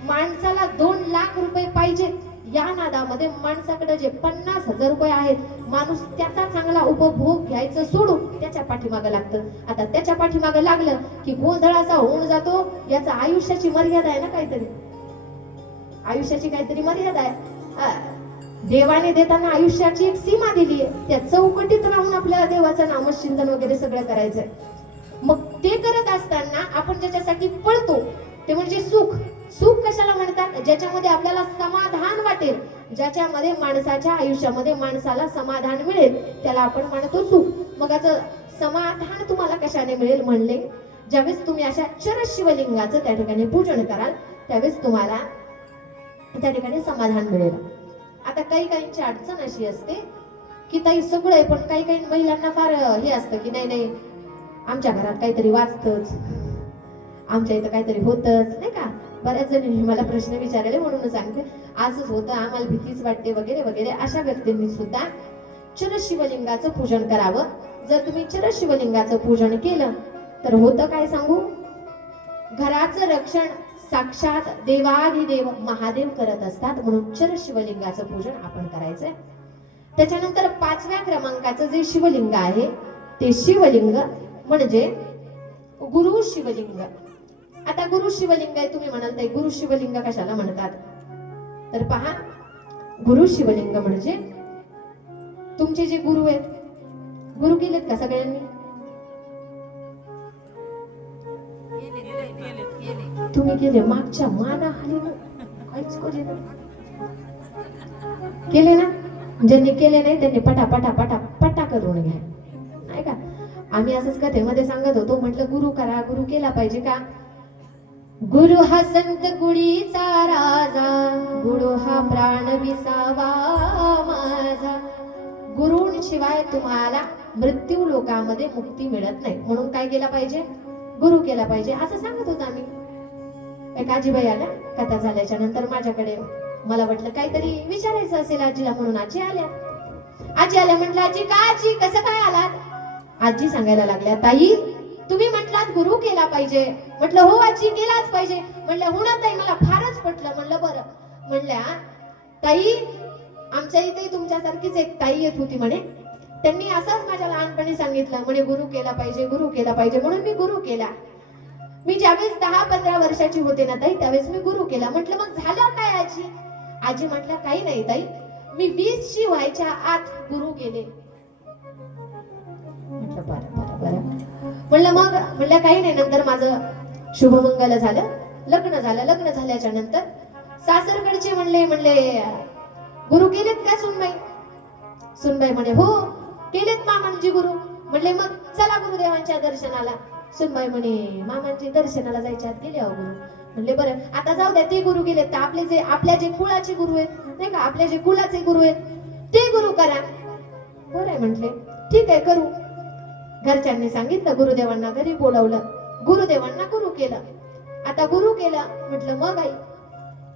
माणसाला 2 लाख रुपये पाहिजे या नादामध्ये माणसाकडे जे 50,000 रुपये आहेत, माणूस त्याचा चांगला उपभोग घ्यायचं सोडून त्याच्या पाठीमागं लागतं. आता त्याच्या पाठीमागं लागलं की गोंधळ असा होऊन जातो. याचा आयुष्याची मर्यादा आहे ना, काहीतरी आयुष्याची काहीतरी मर्यादा आहे. देवाने देताना आयुष्याची एक सीमा दिली आहे, त्या चौकटीत राहून आपल्याला देवाचं नामचिंतन वगैरे सगळं करायचंय. मग ते करत असताना आपण ज्याच्यासाठी पळतो ते म्हणजे सुख. सुख कशाला म्हणतात? ज्याच्यामध्ये आपल्याला समाधान वाटेल, ज्याच्यामध्ये माणसाच्या आयुष्यामध्ये माणसाला समाधान मिळेल, त्याला आपण म्हणतो सुख. मग याचं समाधान तुम्हाला कशाने मिळेल म्हणले, ज्यावेळेस तुम्ही अशा चरस शिवलिंगाचं त्या ठिकाणी पूजन कराल त्यावेळेस तुम्हाला त्या ठिकाणी समाधान मिळेल. आता काही काहींची अडचण अशी असते की ताई सगळं आहे, पण काही काही महिलांना फार हे असतं की नाही आमच्या घरात काहीतरी वाचतच, आमच्या इथं काहीतरी होतच नाही का. बऱ्याच जणींनी मला प्रश्न विचारले म्हणून सांगते, असंच होतं आम्हाला भीतीच वाटते वगैरे वगैरे. अशा व्यक्तींनी सुद्धा चरस शिवलिंगाचं पूजन करावं. जर तुम्ही चरस शिवलिंगाचं पूजन केलं तर होतं काय सांगू, घराचं रक्षण साक्षात देवाधिदेव महादेव करत असतात. म्हणून चरस शिवलिंगाचं पूजन आपण करायचंय. त्याच्यानंतर 5व्या क्रमांकाचं जे शिवलिंग आहे ते शिवलिंग म्हणजे गुरु शिवलिंग. आता गुरु शिवलिंग आहे, तुम्ही म्हणाल ते गुरु शिवलिंग कशाला म्हणतात? तर पहा, गुरु शिवलिंग म्हणजे तुमचे जे गुरु आहेत, गुरु केलेत का सगळ्यांनी? तुम्ही केले मागच्या माना खाली काहीच केले ना, केले ना? ज्यांनी केले नाही त्यांनी पटा पटा पटा पटा करून घ्या, नाही का? आम्ही असंच कथेमध्ये सांगत होतो, म्हटलं गुरु करा, गुरु केला पाहिजे का? गुरु हा संत गुढीचा राजा, गुरु हा प्राण विसावा माझा. गुरूंशिवाय तुम्हाला मृत्यू लोकामध्ये मुक्ती मिळत नाही, म्हणून काय केला पाहिजे? गुरु केला पाहिजे, असं सांगत होतो आम्ही. एक आजीबाई आल्या कथा झाल्याच्या नंतर माझ्याकडे. मला वाटलं काहीतरी विचारायचं असेल आजीला, म्हणून आजी आल्या. म्हटलं आजी का, आजी कसं काय आलात? आजी सांगायला लागल्या, ताई तुम्ही म्हटलात गुरु केला पाहिजे. म्हटलं हो आजी केलाच पाहिजे. म्हणलं हो ना ताई, मला फारच पटलं. म्हणलं बरं. म्हणल्या ताई आमच्या इथे तुमच्यासारखीच एक ताई येत होती म्हणे, त्यांनी असंच माझ्या लहानपणी सांगितलं म्हणे गुरु केला पाहिजे, गुरु केला पाहिजे, म्हणून मी गुरु केला. मी ज्यावेळेस 10-15 वर्षाची होते ना ताई, त्यावेळेस मी गुरु केला. म्हटलं मग झालं काय आजी? आजी म्हटल्या काही नाही ताई, मी 20ची व्हायच्या आत गुरु केले. म्हटलं बरं बरं बरं. म्हणलं मग? म्हणलं काही नाही. नंतर माझं शुभमंगल झालं, लग्न झालं. लग्न झाल्याच्या नंतर सासरकडचे म्हणले गुरु केलेत का सुनबाई? सुनबाई म्हणे हो केलेत मामांजी गुरु. म्हणले मग चला गुरुदेवांच्या दर्शनाला. सुनबाई म्हणे मामांची दर्शनाला जायच्या आत गेले गुरु. म्हणले बरं आता जाऊ द्या, ते गुरु गेलेत तर आपल्या जे कुळाचे गुरु आहेत नाही का, आपल्या जे कुळाचे गुरु आहेत ते गुरु करा. बरं आहे म्हटले, ठीक आहे करू. घरच्यांनी सांगितलं, गुरुदेवांना घरी बोलावलं, गुरुदेवांना गुरु केलं. आता गुरु केलं. म्हटलं मग आई?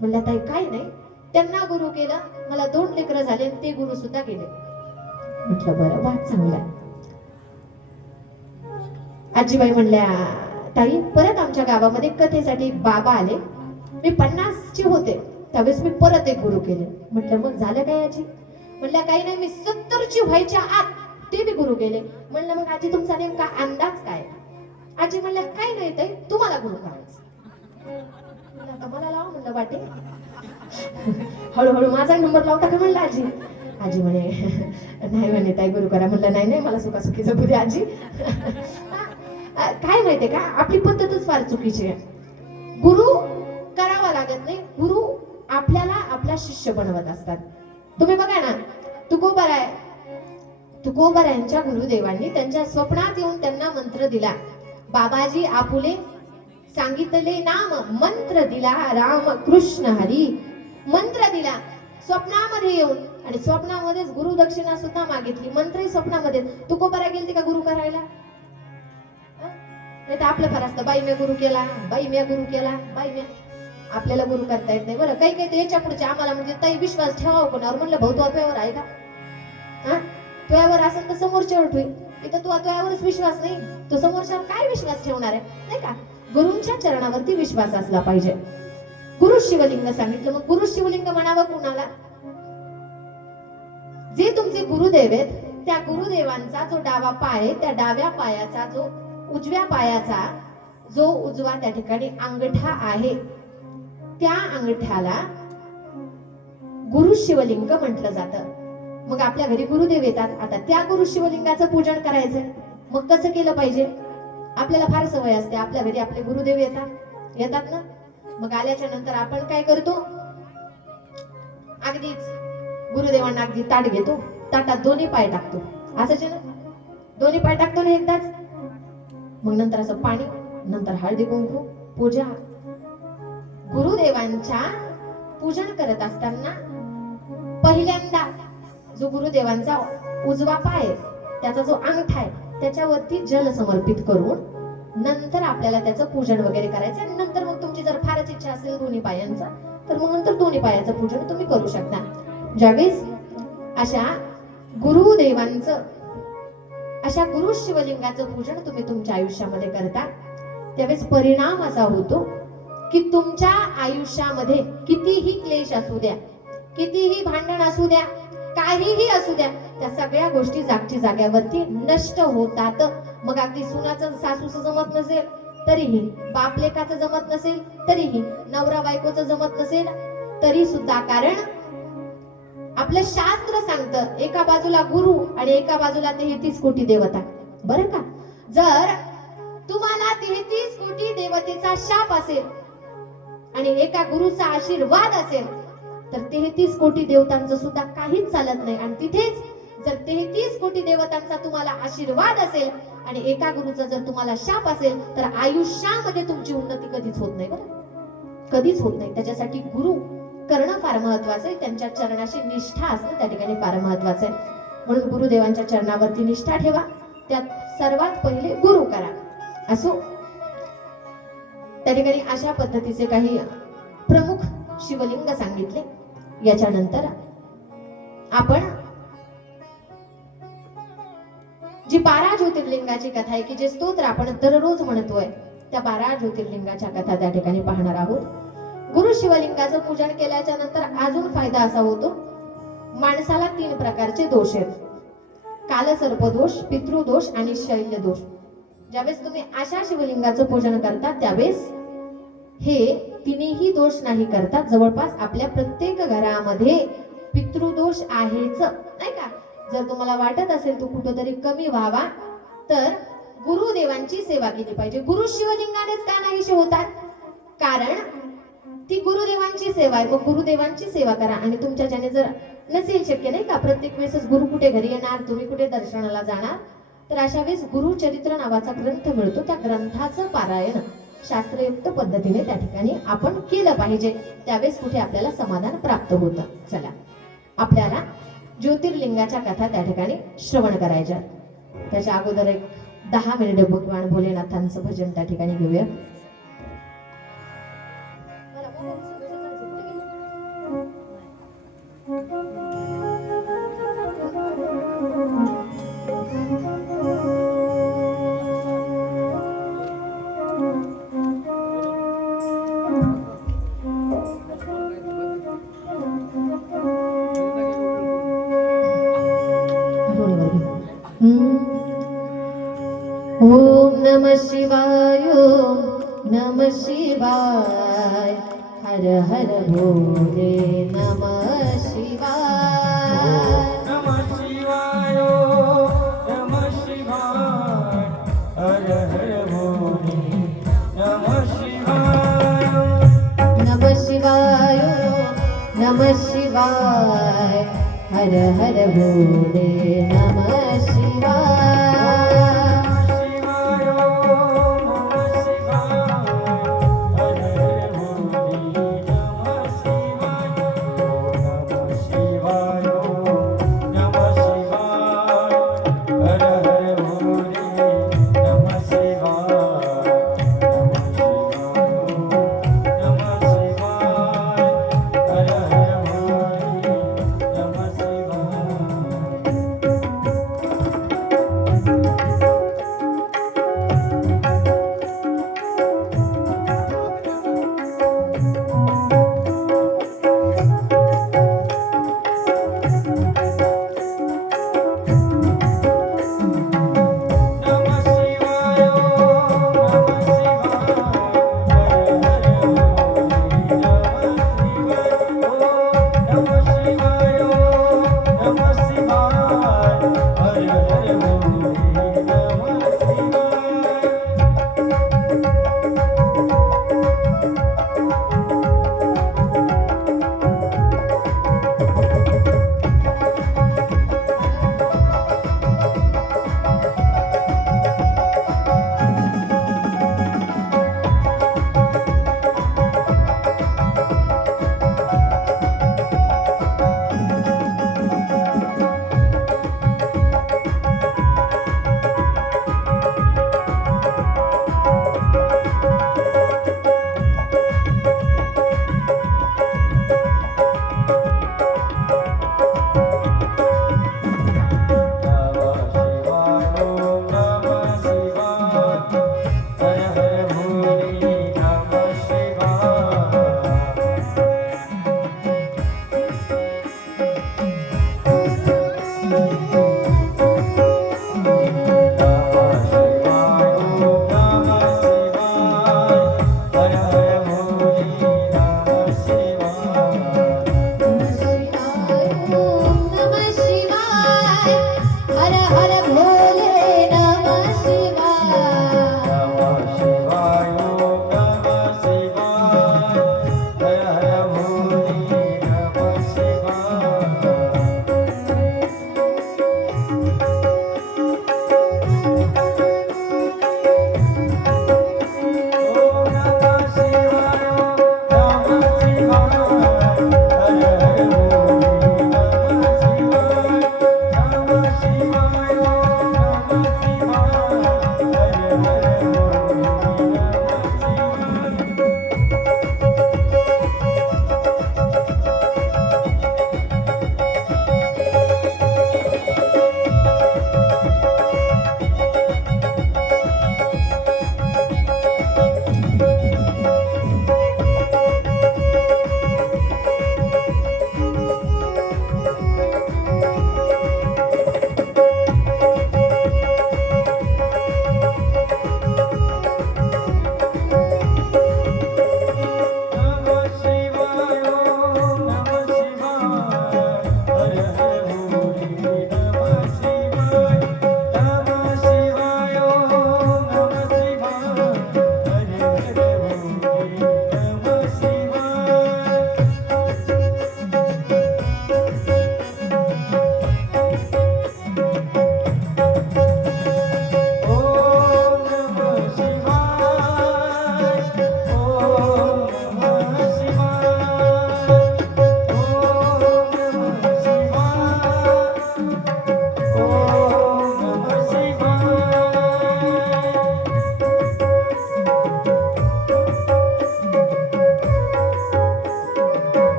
म्हणलं ताई काय नाही, त्यांना गुरु केलं, मला 2 लेकरं झाले, ते गुरु सुद्धा गेले. म्हटलं बरं वाद चांगला. आजीबाई म्हणल्या ताई परत आमच्या गावामध्ये कथेसाठी बाबा आले, मी 50ची होते त्यावेळेस मी परत एक गुरु केले. म्हटलं मग झालं काय आजी? म्हणल्या काही नाही, मी 70ची व्हायच्या आत ते बी गुरु केले. म्हणलं मग आजी तुमचा नेमका अंदाज काय? आजी म्हणल्या काय नाही ताई, तुम्हाला गुरु करायचं. आता मला लावा म्हणलं वाटे. हळूहळू माझा नंबर लावता का म्हणलं आजी? आजी म्हणे नाही म्हणे ताई गुरु करा. म्हणलं नाही नाही, मला सुखासुखी जगू दे आजी. काय माहितीये का, आपली पद्धतच फार चुकीची आहे. गुरु करावा लागत नाही, गुरु आपल्याला आपला शिष्य बनवत असतात. तुम्ही बघा ना, तुकोबारायांच्या गुरुदेवांनी त्यांच्या स्वप्नात येऊन त्यांना मंत्र दिला. बाबाजी आपुले सांगितले नाम, मंत्र दिला राम कृष्ण हरी. मंत्र दिला स्वप्नामध्ये येऊन, आणि स्वप्नामध्येच गुरु दक्षिणा सुद्धा मागितली. मंत्रही स्वप्नामध्ये. तुकोबारा गेलती का गुरु करायला? नाही तर आपलं फार असतं, बाई मी गुरु केला, बाई मी गुरु केला, बाई मी. आपल्याला गुरु करता येत नाही. बरं काही काही तर याच्या पुढचे आम्हाला म्हणजे ताई विश्वास ठेवावा कोणावर. म्हणलं भाऊ तू तुझ्यावर आहे का? हा तुझ्यावर असेल तर समोरच्यावर ठेवी. इथं तू तुझ्यावरच विश्वास नाही, तो समोरच्यावर काय विश्वास ठेवणार आहे, नाही का? गुरूंच्या चरणावरती विश्वास असला पाहिजे. गुरु शिवलिंग सांगितलं, मग गुरु शिवलिंग म्हणावं कुणाला? जे तुमचे गुरुदेव आहेत त्या गुरुदेवांचा जो डावा पाय आहे, त्या डाव्या पायाचा जो उजव्या पायाचा जो उजवा त्या ठिकाणी अंगठा आहे, त्या अंगठ्याला गुरु शिवलिंग म्हटलं जातं. मग आपल्या घरी गुरुदेव येतात, आता त्या गुरु शिवलिंगाचं पूजन करायचं. मग कसं केलं पाहिजे? आपल्याला फार सवय असते, आपल्या घरी आपले गुरुदेव येतात ना. मग आल्याच्या नंतर आपण काय करतो? अगदीच गुरुदेवांना अगदी ताट घेतो, ताटात दोन्ही पाय टाकतो. असंच ना, दोन्ही पाय टाकतो ना एकदाच. मग नंतर असं पाणी, नंतर हळदी कुंकू, पूजा. गुरुदेवांच्या पूजन करत असताना पहिल्यांदा जो गुरुदेवांचा उजवा पाय आहे, त्याचा जो अंगठा आहे, त्याच्यावरती जल समर्पित करून नंतर आपल्याला त्याचं पूजन वगैरे करायचं. आणि नंतर मग तुमची जर फारच इच्छा असेल दोन्ही पायांचा, तर मग नंतर दोन्ही पायाचं पूजन तुम्ही करू शकता. ज्यावेळेस अशा गुरुदेवांचं, अशा गुरु शिवलिंगाचं पूजन तुम्ही तुमच्या आयुष्यामध्ये करता, त्यावेळेस परिणाम असा होतो की तुमच्या आयुष्यामध्ये कितीही क्लेश असू द्या, कितीही भांडण असू द्या, काहीही असू द्या, त्या सगळ्या गोष्टी जागच्या जाग्यावरती नष्ट होतात. मग अगदी सुनाचं सासूचं जमत नसेल तरीही, बाप लेकाचं जमत नसेल तरीही, नवरा बायकोचं जमत नसेल तरी सुद्धा, कारण आपलं शास्त्र सांगतं एका बाजूला गुरु आणि एका बाजूला 33 कोटी देवता. बरं का? जर तुम्हाला 33 कोटी देवतेचा शाप असेल आणि एका गुरुचा आशीर्वाद असेल तर 33 कोटी देवतांचं सुद्धा काहीच चालत नाही. आणि तिथेच जर 33 कोटी देवतांचा तुम्हाला आशीर्वाद असेल आणि एका गुरुचा जर तुम्हाला शाप असेल तर आयुष्यामध्ये तुमची उन्नती कधीच होत नाही. बरं, कधीच होत नाही. त्याच्यासाठी गुरु करणं फार महत्वाचं आहे. त्यांच्या चरणाशी निष्ठा असणं त्या ठिकाणी फार महत्वाचं आहे. म्हणून गुरुदेवांच्या चरणावरती निष्ठा ठेवा. त्यात सर्वात पहिले गुरु करा. असो, त्या ठिकाणी अशा पद्धतीचे काही प्रमुख शिवलिंग सांगितले. याच्यानंतर आपण जी 12 ज्योतिर्लिंगाची कथा आहे की जे स्तोत्र आपण दररोज म्हणतोय त्या 12 ज्योतिर्लिंगाच्या कथा त्या ठिकाणी पाहणार आहोत. गुरु शिवलिंगाचं पूजन केल्याच्या नंतर अजून फायदा असा होतो, माणसाला 3 प्रकारचे दोष आहेत. कालसर्पदोष, पितृदोष आणि शैल्यदोष. ज्यावेळेस तुम्ही अशा शिवलिंगाचं पूजन करता त्यावेळेस हे तिन्ही दोष नाही करतात. जवळपास आपल्या प्रत्येक घरामध्ये पितृदोष आहेच, नाही का? जर तुम्हाला वाटत असेल तो कुठेतरी कमी व्हावा तर गुरुदेवांची सेवा केली पाहिजे. गुरु शिवलिंगानेच का नाहीशी होतात? कारण ती गुरुदेवांची सेवा आहे. मग गुरुदेवांची सेवा करा. आणि तुमच्या ज्याने जर नसेल शक्य, नाही का, प्रत्येक वेळेस गुरु कुठे घरी येणार, तुम्ही कुठे दर्शनाला जाणार, तर अशा वेळेस गुरुचरित्र नावाचा ग्रंथ मिळतो. त्या ग्रंथाचं पारायण शास्त्रयुक्त पद्धतीने त्या ठिकाणी आपण केलं पाहिजे. त्यावेळेस कुठे आपल्याला समाधान प्राप्त होतं. चला, आपल्याला ज्योतिर्लिंगाच्या कथा त्या ठिकाणी श्रवण करायच्या. त्याच्या अगोदर एक 10 मिनिटे भगवान भोलेनाथांचं भजन त्या ठिकाणी घेऊया. ओम नमः शिवाय, नमः शिवाय, हर हर भोले नमः शिवाय. नमः शिवाय, नमः शिवाय, हर हर भोले नमः शिवाय. नमः शिवाय, नमः शिवाय, हर हर भोले नमः शिवाय.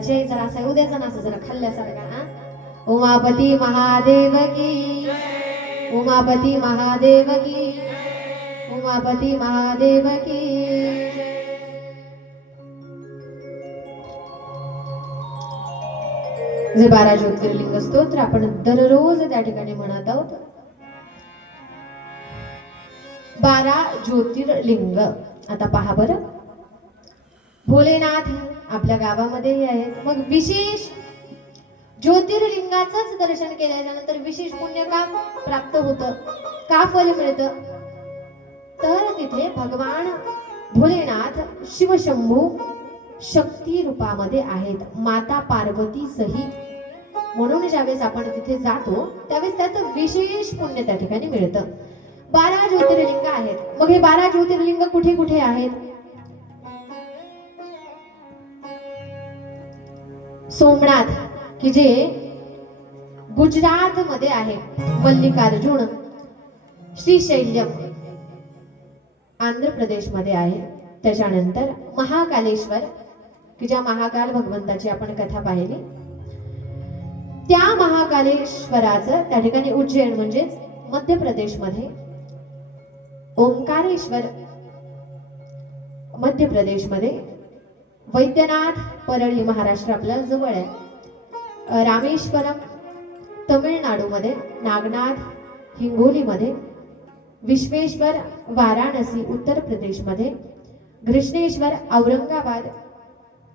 जय जरा असा उद्याचा ना असं जरा खाल्ल्यासारखा हा. उमापती महादेव की, उमापती महादेव की, उमापती महादेव की. जे 12 ज्योतिर्लिंग स्तोत्र आपण दररोज त्या ठिकाणी म्हणत आहोत. 12 ज्योतिर्लिंग. आता पहा बरं, भोलेनाथ आपल्या गावामध्येही आहेत. मग विशेष ज्योतिर्लिंगाचंच दर्शन केल्याच्या नंतर विशेष पुण्य का प्राप्त होतं, का फल मिळतं, तर तिथे भगवान भोलेनाथ शिवशंभू शक्ती रूपामध्ये आहेत, माता पार्वती सहित. म्हणून ज्यावेळेस आपण तिथे जातो त्यावेळेस त्याचं विशेष पुण्य त्या ठिकाणी मिळतं. 12 ज्योतिर्लिंग आहेत. मग हे 12 ज्योतिर्लिंग कुठे कुठे आहेत? सोमनाथ की जे गुजरात मध्ये आहे, मल्लिकार्जुन श्रीशैल्यम आंध्र प्रदेश मध्ये आहे. त्याच्यानंतर महाकालेश्वर की ज्या महाकाल भगवंताची आपण कथा पाहिली, त्या महाकालेश्वराचं त्या ठिकाणी उज्जैन म्हणजेच मध्य प्रदेश मध्ये, ओंकारेश्वर मध्य प्रदेश मध्ये, वैद्यनाथ परळी महाराष्ट्र आपल्याला जवळ आहे, रामेश्वरम तमिळनाडू मध्ये, नागनाथ हिंगोली मध्ये, विश्वेश्वर वाराणसी उत्तर प्रदेश मध्ये, कृष्णेश्वर औरंगाबाद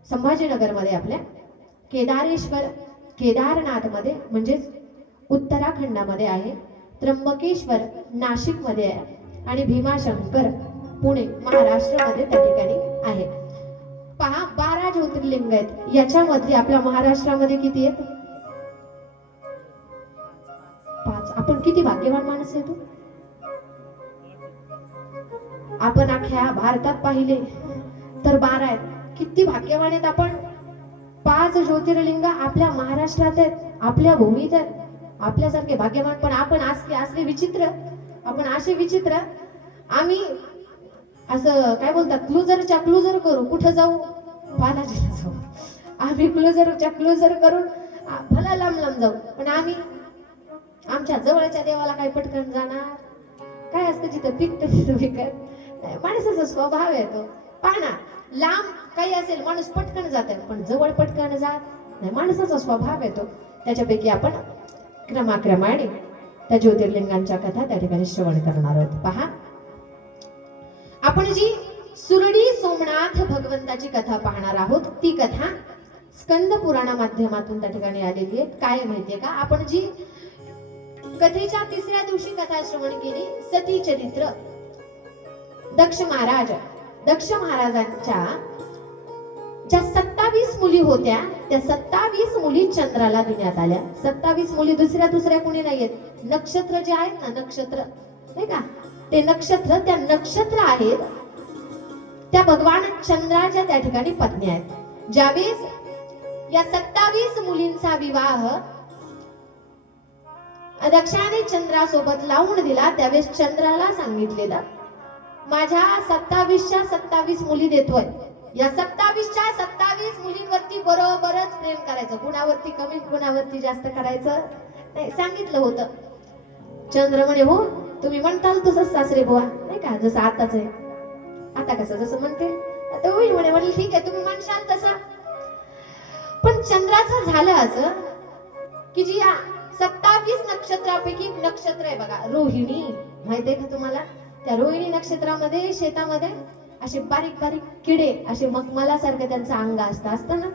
संभाजीनगर मध्ये आपल्या, केदारेश्वर केदारनाथ मध्ये म्हणजेच उत्तराखंडामध्ये आहे, त्र्यंबकेश्वर नाशिक मध्ये आहे आणि भीमाशंकर पुणे महाराष्ट्र मध्ये त्या ठिकाणी आहे. पहा 12 ज्योतिर्लिंग आहेत. याच्यामध्ये आपल्या महाराष्ट्रामध्ये किती आहेत? 5. आपण किती भाग्यवान माणसं आहे. आपण अख्ख्या भारतात पाहिले तर 12 आहेत. किती भाग्यवान आहेत आपण. 5 ज्योतिर्लिंग आपल्या महाराष्ट्रात आहेत, आपल्या भूमीत आहेत. आपल्यासारखे भाग्यवान पण आपण असले विचित्र, आपण असे विचित्र. आम्ही असं काय बोलतात, क्लुजर करू, कुठं जाऊ, बालाजीला जाऊ. आम्ही क्लुजर करून भला लांब जाऊ, पण आम्ही आमच्या जवळच्या देवाला काय पटकन जाणार. काय असतं जिथं पिकत तिथं विकत. माणसाचा स्वभाव आहे तो. पाहना, लांब काही असेल माणूस पटकन जात, पण जवळ पटकन जात नाही. माणसाचा स्वभाव आहे तो. त्याच्यापैकी आपण क्रमाक्रमाने त्या ज्योतिर्लिंगांच्या कथा त्या ठिकाणी श्रवण करणार आहोत. पहा, आपण जी सुरडी सोमनाथ भगवंताची कथा पाहणार आहोत, ती कथा स्कंद पुराणा माध्यमातून त्या ठिकाणी आलेली आहे. काय माहितीये का, आपण जी कथेच्या 3ऱ्या दिवशी कथा श्रवण केली, सती चरित्र. दक्ष महाराजांच्या ज्या 27 मुली होत्या, त्या 27 मुली चंद्राला देण्यात आल्या. 27 मुली दुसऱ्या कुणी नाहीयेत. नक्षत्र जे आहेत ना, नक्षत्र नाही का, ते नक्षत्र, त्या नक्षत्र आहेत त्या भगवान चंद्राच्या त्या ठिकाणी पत्नी आहेत. ज्यावेळेस या 27 मुलींचा विवाह दक्षाने चंद्रासोबत लावून दिला, त्यावेळेस चंद्राला सांगितलेलं, माझ्या 27च्या 27 मुली देतोय. या 27च्या 27 मुलींवरती बरोबरच प्रेम करायचं, कुणावरती कमी कुणावरती जास्त करायचं नाही, सांगितलं होतं. चंद्र म्हणे, हो तुम्ही म्हणताल तसंच सासरे बुवा, नाही का, जसं आताच आहे. आता कसं जसं म्हणते आता होईल म्हणे. म्हणलं ठीक आहे, तुम्ही म्हणशाल तसा. पण चंद्राचं झालं असं की जी 27 नक्षत्रापैकी नक्षत्र आहे बघा, रोहिणी. माहितीये का तुम्हाला? त्या रोहिणी नक्षत्रामध्ये शेतामध्ये असे बारीक बारीक किडे, असे मखमलासारखं त्यांचं अंग असतं ना.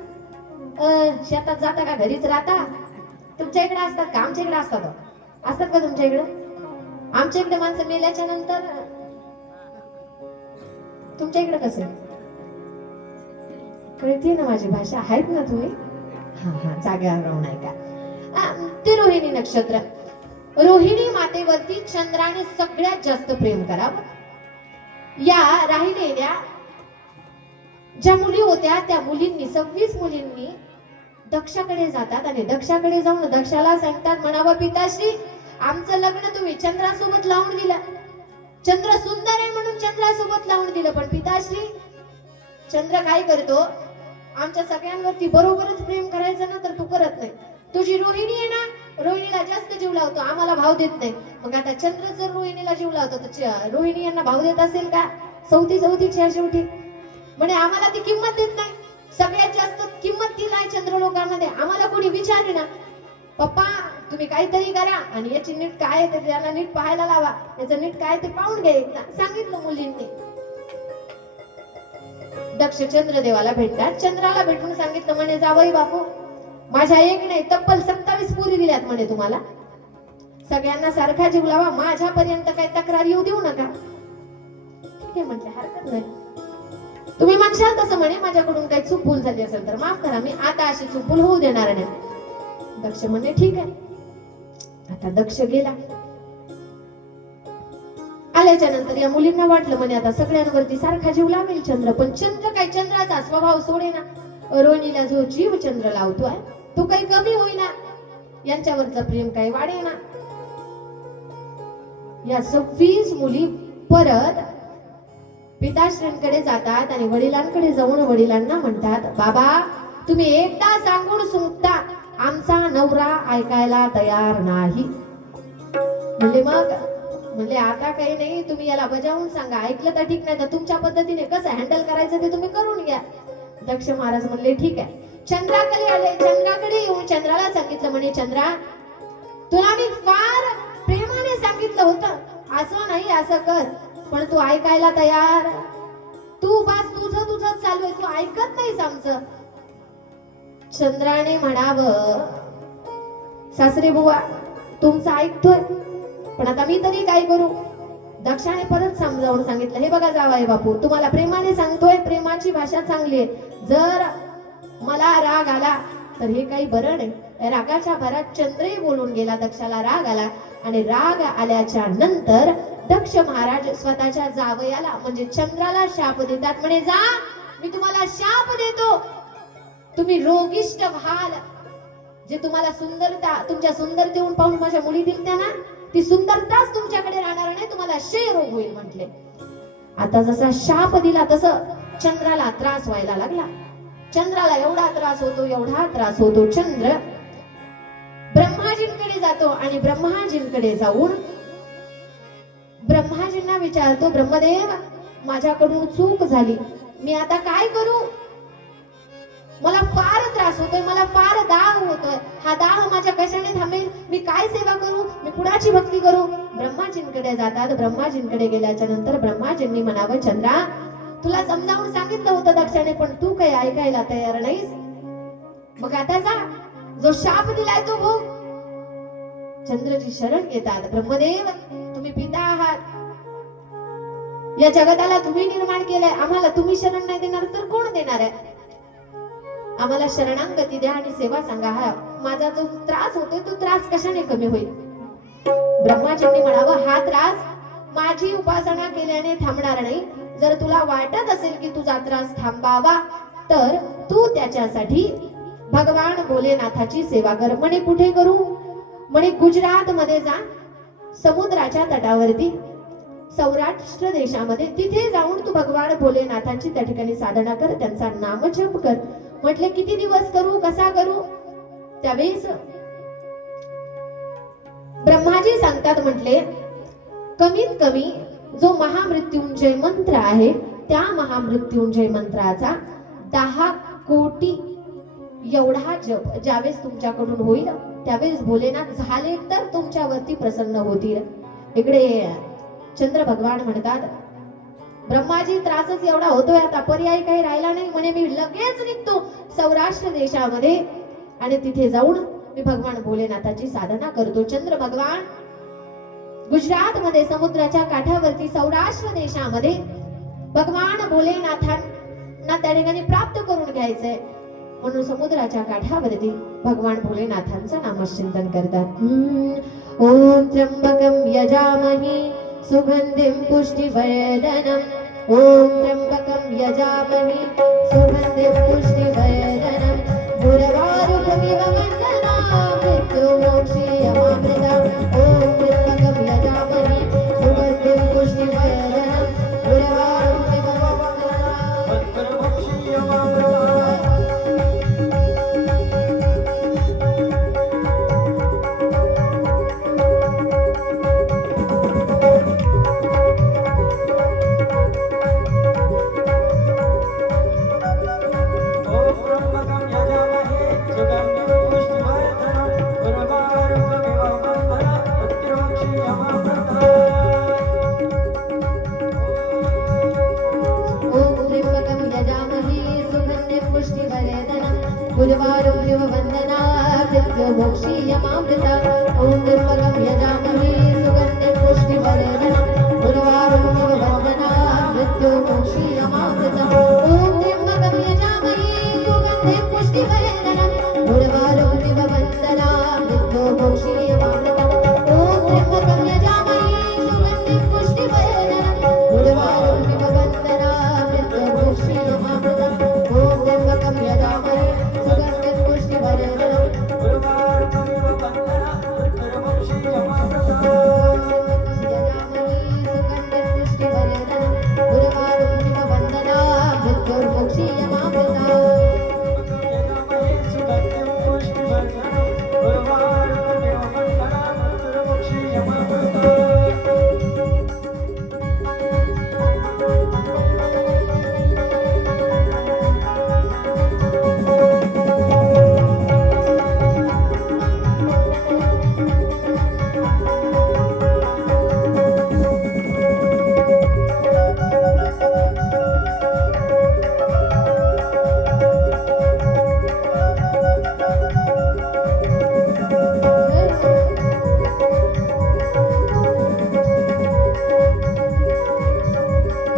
शेतात जाता का घरीच राहता? तुमच्या इकडे असतात का? आमच्या इकडे असतात का तुमच्या इकडे? आमच्या इकडे माणसं मेल्याच्या नंतर, तुमच्या इकडे कसं कळते ना माझी भाषा? आहेत ना तुम्ही? हा जाग्यावर राहून आहे का? ते रोहिणी नक्षत्र. रोहिणी मातेवरती चंद्राने सगळ्यात जास्त प्रेम करावं. या राहिलेल्या ज्या मुली होत्या त्या मुलींनी, 26 मुलींनी दक्षाकडे जातात आणि दक्षाकडे जाऊन दक्षाला सांगतात, म्हणावं पिताश्री, आमचं लग्न तुम्ही चंद्रासोबत लावून दिलं. चंद्र सुंदर आहे म्हणून चंद्रासोबत लावून दिलं, पण पिताश्री, चंद्र काय करतो? आमच्या सगळ्यांवरती बरोबरच प्रेम करायचं ना तर तू करत नाही. तुझी रोहिणी आहे ना, रोहिणीला जास्त जीव लावतो, आम्हाला भाव देत नाही. मग आता चंद्र जर रोहिणीला जीव लावतो तर रोहिणी यांना भाव देत असेल का? सवतीच्या शेवटी म्हणे आम्हाला ती किंमत देत नाही. सगळ्यात जास्त किंमत ती नाही चंद्रलोकामध्ये. आम्हाला कोणी विचारले ना, पप्पा तुम्ही काहीतरी करा आणि याची नीट काय आहे ते त्यांना नीट पाहायला लावा, याचं नीट काय ते पाहून घे एकदा, सांगितलं मुलींनी. दक्ष चंद्रदेवाला भेटतात. चंद्राला भेटून सांगितलं म्हणे जावई बापू, माझ्या एक नाही तब्बल 27 पुरी दिल्यात म्हणे तुम्हाला. सगळ्यांना सारखा जीव लावा, माझ्यापर्यंत काही तक्रार येऊ देऊ नका. ठीक आहे म्हटलं, हरकत नाही. तुम्ही म्हणशाल तसं म्हणे, माझ्याकडून काही चूक भूल झाली असेल तर माफ करा, मी आता अशी चूक भूल होऊ देणार नाही. दक्ष म्हणले ठीक आहे. आता दक्ष गेला. आल्याच्या नंतर या मुलींना वाटलं म्हणे आता सगळ्यांवरती सारखा जीव लावेल चंद्र, पण चंद्र काही चंद्राचा स्वभाव सोडे ना. रोहिणीला जो जीव चंद्र लावतोय तो काही कमी होईना, यांच्यावरचं प्रेम काही वाढे ना. या 26 मुली परत पिताश्रींकडे जातात आणि वडिलांकडे जाऊन वडिलांना म्हणतात, बाबा तुम्ही एकदा सांगून सुटता, आमचा नवरा ऐकायला तयार नाही. म्हणले आता काही नाही, तुम्ही याला बजावून सांगा, ऐकलं तर ठीक, नाही तर तुमच्या पद्धतीने कसं हँडल करायचं ते तुम्ही करून घ्या. दक्ष महाराज म्हणले ठीक आहे. चंद्राकडे आले. चंद्राकडे येऊन चंद्राला सांगितलं म्हणे, चंद्रा तुला मी फार प्रेमाने सांगितलं होतं असं नाही असं कर, पण तू ऐकायला तयार, तू बस तुझं चालू आहे, तू ऐकत नाहीस आमचं. चंद्राने म्हणावं, सासरे बुवा तुमचं ऐकतोय, पण आता मी तरी काय करू. दक्षाने परत समजावून सांगितलं, हे बघा जावई बापू, तुम्हाला प्रेमाने सांगतोय, प्रेमाची भाषा चांगली आहे. जर मला राग आला तर हे काही बरं नाही. रागाच्या भरात चंद्रही बोलून गेला. दक्षाला राग आला आणि राग आल्याच्या नंतर दक्ष महाराज स्वतःच्या जावयाला म्हणजे चंद्राला शाप देतात. म्हणे जा, मी तुम्हाला शाप देतो, तुम्ही रोगिष्ट व्हाल. जे तुम्हाला सुंदरता, तुमच्या सुंदरतेहून पाहून माझ्या मुली दिसत्या ना, ती सुंदरताच तुमच्याकडे राहणार नाही, तुम्हाला क्षय रोग होईल म्हटले. आता जसा शाप दिला तसं चंद्राला त्रास व्हायला लागला. चंद्राला एवढा त्रास होतो. चंद्र ब्रह्माजींकडे जातो आणि ब्रह्माजींकडे जाऊन ब्रह्माजींना विचारतो, ब्रह्मदेव माझ्याकडून चूक झाली, मी आता काय करू. मला फार त्रास होतोय, मला फार दाह होतोय, हा दाह माझ्या कशाने थांबेल, मी काय सेवा करू, मी कुणाची भक्ती करू. ब्रह्माजींकडे जातात. ब्रह्माजींकडे गेल्याच्या नंतर ब्रह्माजींनी म्हणावं, चंद्रा तुला समजावून सांगितलं होतं दक्षाने, पण तू काही ऐकायला तयार नाहीस. मग आता जा, जो शाप दिलाय तो भोग. चंद्रजी शरण घेतात. ब्रह्मदेव तुम्ही पिता आहात, या जगताला तुम्ही निर्माण केलंय, आम्हाला तुम्ही शरण नाही देणार तर कोण देणार आहे. आम्हाला शरणांगती द्या आणि सेवा सांगा. हा माझा जो त्रास होतोय तो त्रास कशाने कमी होईल. ब्रह्माजींनी म्हणावं, हा त्रास माझी उपासना केल्याने थांबणार नाही. जर तुला वाटत असेल की तुझा त्रास थांबावा तर तू त्याच्यासाठी भगवान भोलेनाथाची सेवा कर. म्हणे कुठे करू. म्हणे गुजरात मध्ये जा, समुद्राच्या तटावरती सौराष्ट्र देशामध्ये, तिथे जाऊन तू भगवान भोलेनाथांची त्या ठिकाणी साधना कर, त्यांचा नामजप कर. म्हटले किती दिवस करू, कसा करू. त्यावेळेस ब्रह्माजी सांगतात, म्हटले कमीत कमी जो महामृत्युंजय मंत्र आहे त्या महामृत्युंजय मंत्राचा 10 कोटी एवढा जप ज्यावेळेस तुमच्याकडून होईल त्यावेळेस भोलेनाथ झाले तर तुमच्यावरती प्रसन्न होतील. इकडे चंद्र भगवान म्हणतात, ब्रह्माजी त्रासच एवढा होतोय, आता पर्याय काही राहिला नाही. म्हणे मी लगेच निघतो सौराष्ट्र देशामध्ये आणि तिथे जाऊन मी भगवान भोलेनाथाची साधना करतो. चंद्र भगवान गुजरात मध्ये समुद्राच्या काठावरती सौराष्ट्र देशामध्ये भगवान भोलेनाथांना त्या ठिकाणी प्राप्त करून घ्यायचंय म्हणून समुद्राच्या काठावरती भगवान भोलेनाथांचं नामचिंतन करतात. ओम त्र्यंबकं यजामहे सुगंधिं पुष्टिवर्धनम्. ओम त्र्यंबकं यजामहे सुगंधिं पुष्टिवर्धनम्. गुरुवारुकमिव वन्दनां मृत्युमोक्षीयमामृताम्. ओम त्र्यंबकं यजामहे सुगंधिं पुष्टिवर्धनम्. गुरुवारुकमिव वन्दनां मृत्युमोक्षीयमामृताम्. गुरुवारुमिव वन्दना मृत्युमोक्षीयमामृता ॐ त्र्यम्बकं यजामहे सुगन्धिं पुष्टिवर्धनम् गुरुवारुमिव वन्दना मृत्युमोक्षीयमामृता ॐ त्र्यम्बकं यजामहे सुगन्धिं पुष्टिवर्धनम् गुरुवारुमिव वन्दना मृत्युमोक्षीयमामृता ॐ त्र्यम्बकं यजामहे सुगन्धिं पुष्टिवर्धनम् गुरुवारुमिव वन्दना मृत्युमोक्षीयमामृता ॐ त्र्यम्बकं यजामहे सुगन्धिं पुष्टिवर्धनम् गुरुवारुमिव वन्दना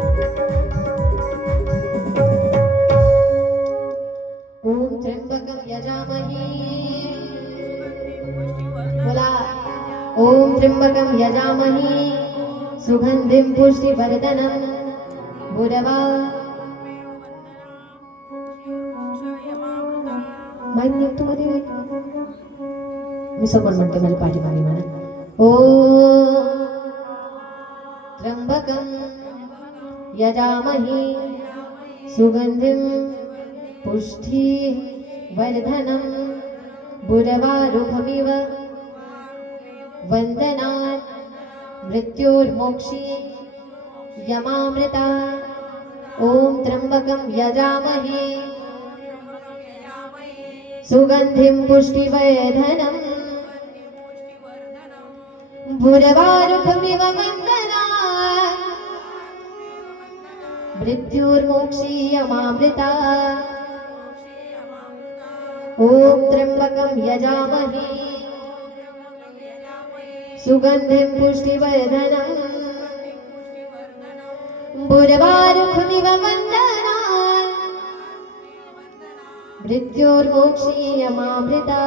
मृत्युर्मोक्षीयमामृता त्र्यंबकं यजामहे सुगन्धिं पुष्टिवर्धनम् गुरुवा माहित नाही तुम्हाला मी समोर म्हणते माझ्या पाठीमागे म्हणा ओ त्र्यंबकं यजामहे सुगन्धिं पुष्टिवर्धनम् गुरुवारुकमिव वन्दनात् मृत्युर्मोक्षी यमामृता ॐ त्र्यम्बकं यजामहे सुगन्धिं पुष्टिवर्धनम् गुरुवारुकमिव वन्दनात् मृत्युर्मोक्षी यमामृता ॐ त्र्यम्बकं यजामहे सुगन्धिं पुष्टिवर्धनम् गुरुवारुकमिव वन्दनात् मृत्युर्मोक्षीयमामृता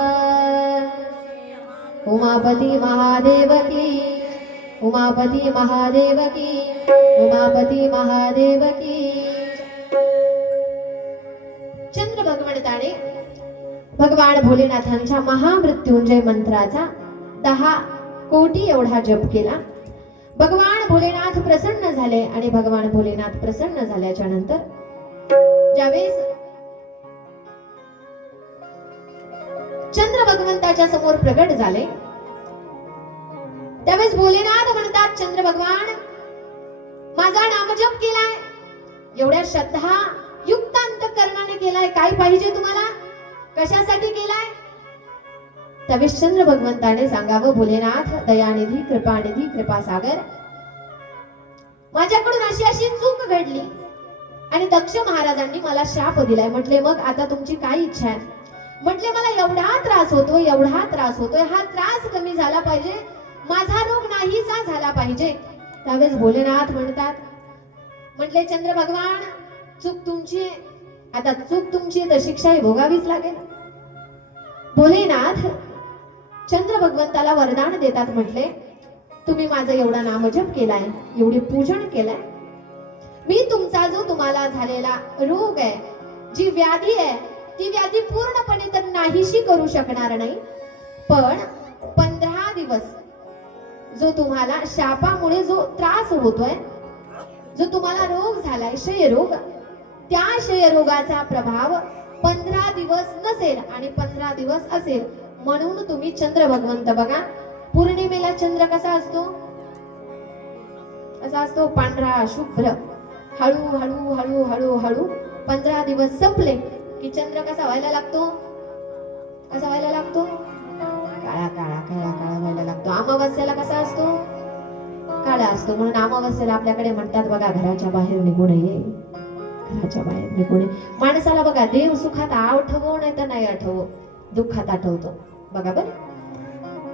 उमापति महादेव की उमापति महादेव की उमापति महादेव की चंद्र भगवंताने भगवान भोलेनाथांच्या महामृत्युंजय मंत्राचा 10 कोटी एवढा जप केला. भगवान भोलेनाथ प्रसन्न झाले आणि भगवान भोलेनाथ प्रसन्न झाल्याच्या नंतर ज्यावेळेस चंद्र भगवंताच्या समोर प्रगट झाले त्यावेळेस भोलेनाथ म्हणतात चंद्र भगवान माझा नामजप केलाय एवढ्या श्रद्धा युक्त अंतःकरणाने केलाय काय पाहिजे तुम्हाला कशासाठी केलाय त्यावेळेस चंद्र भगवंताने सांगावं भोलेनाथ दयानिधी कृपानिधी कृपासागर माझ्याकडून अशी अशी चूक घडली आणि दक्ष महाराजांनी मला शाप दिलाय म्हटले मग आता तुमची काय इच्छा आहे म्हटले मला एवढा त्रास होतोय हा त्रास कमी झाला पाहिजे माझा रोग नाहीसा झाला पाहिजे त्यावेळेस भोलेनाथ म्हणतात म्हटले चंद्र भगवान चूक तुमची आता चूक तुमची तर शिक्षा ही भोगावीच लागेल भोलेनाथ चंद्र भगवंताला वरदान देतात म्हटले तुम्ही माझं एवढा नामजप केलाय एवढे पूजन केलंय मी तुमचा जो तुम्हाला झालेला रोग आहे जी व्याधी आहे ती व्याधी पूर्णपणे तर नाहीशी करू शकणार नाही पण 15 दिवस जो तुम्हाला शापामुळे जो त्रास होतोय जो तुम्हाला रोग झालाय क्षयरोग त्या क्षयरोगाचा प्रभाव 15 दिवस नसेल आणि 15 दिवस असेल म्हणून तुम्ही चंद्र भगवंत बघा पौर्णिमेला चंद्र कसा असतो पांढरा शुभ्र हळू हळू हळू हळू हळू 15 दिवस संपले की चंद्र कसा व्हायला लागतो काळा काळा व्हायला लागतो अमावस्याला कसा असतो काळा असतो म्हणून अमावस्याला आपल्याकडे म्हणतात बघा घराच्या बाहेर निघू नये घराच्या बाहेर निघून माणसाला बघा देव सुखात आठवो नाही तर नाही आठवो, दुःखात आठवतो. बघा बरं,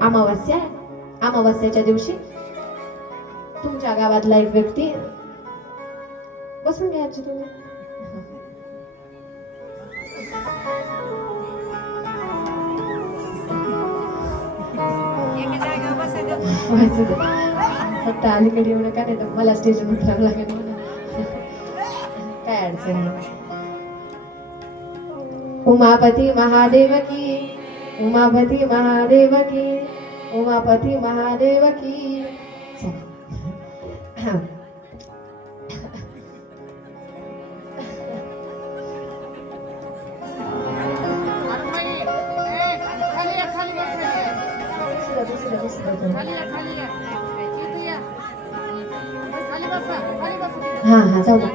अमावस्या आहे, अमावस्याच्या दिवशी तुमच्या गावातला एक व्यक्ती, बसून घ्यायची तुम्ही, फक्त अलीकडे एवढं का नाही तर मला स्टेजवर उतरावं लागेल म्हणून. काय अडचण नाही. उमापती महादेव की, उमापती महादेव की, उमापती महादेव की. चला. हा हा जाऊ दे,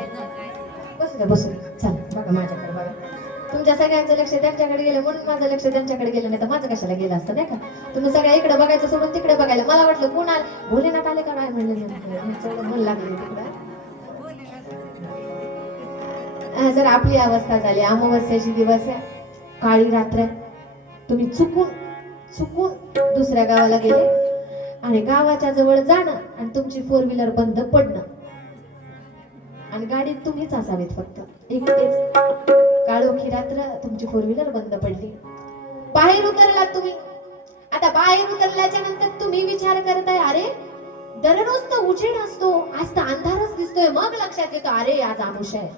बसू दे बसू दे. चल बघा माझ्याकडे बघा, तुमच्या सगळ्यांचं लक्ष त्यांच्याकडे गेलं म्हणून माझं लक्ष त्यांच्याकडे गेलं, नाही तर माझं कशाला गेलं असतं नाही का. तुम्ही सगळ्या इकडे बघायचं सोडून तिकडे बघायला. मला वाटलं कोण आले, भोलेनाथ आले का काय म्हणलं, मन लागले तिकडं. जर आपली अवस्था झाली, अमावस्याची दिवस आहे, काळी रात्र, तुम्ही चुकून चुकून दुसऱ्या गावाला गेले आणि गावाच्या जवळ जाणं आणि तुमची 4 व्हीलर बंद पडणं आणि गाडीत तुम्हीच असावेत फक्त एकटेच. काळोखी रात्र, तुमची 4 व्हीलर बंद पडली, बाहेर उतरलात तुम्ही. आता बाहेर उतरल्याच्या नंतर तुम्ही विचार करताय, अरे दररोज तर उजेड असतो, आज तर अंधारच दिसतोय. मग लक्षात येतो, अरे आज अमावस्या आहे,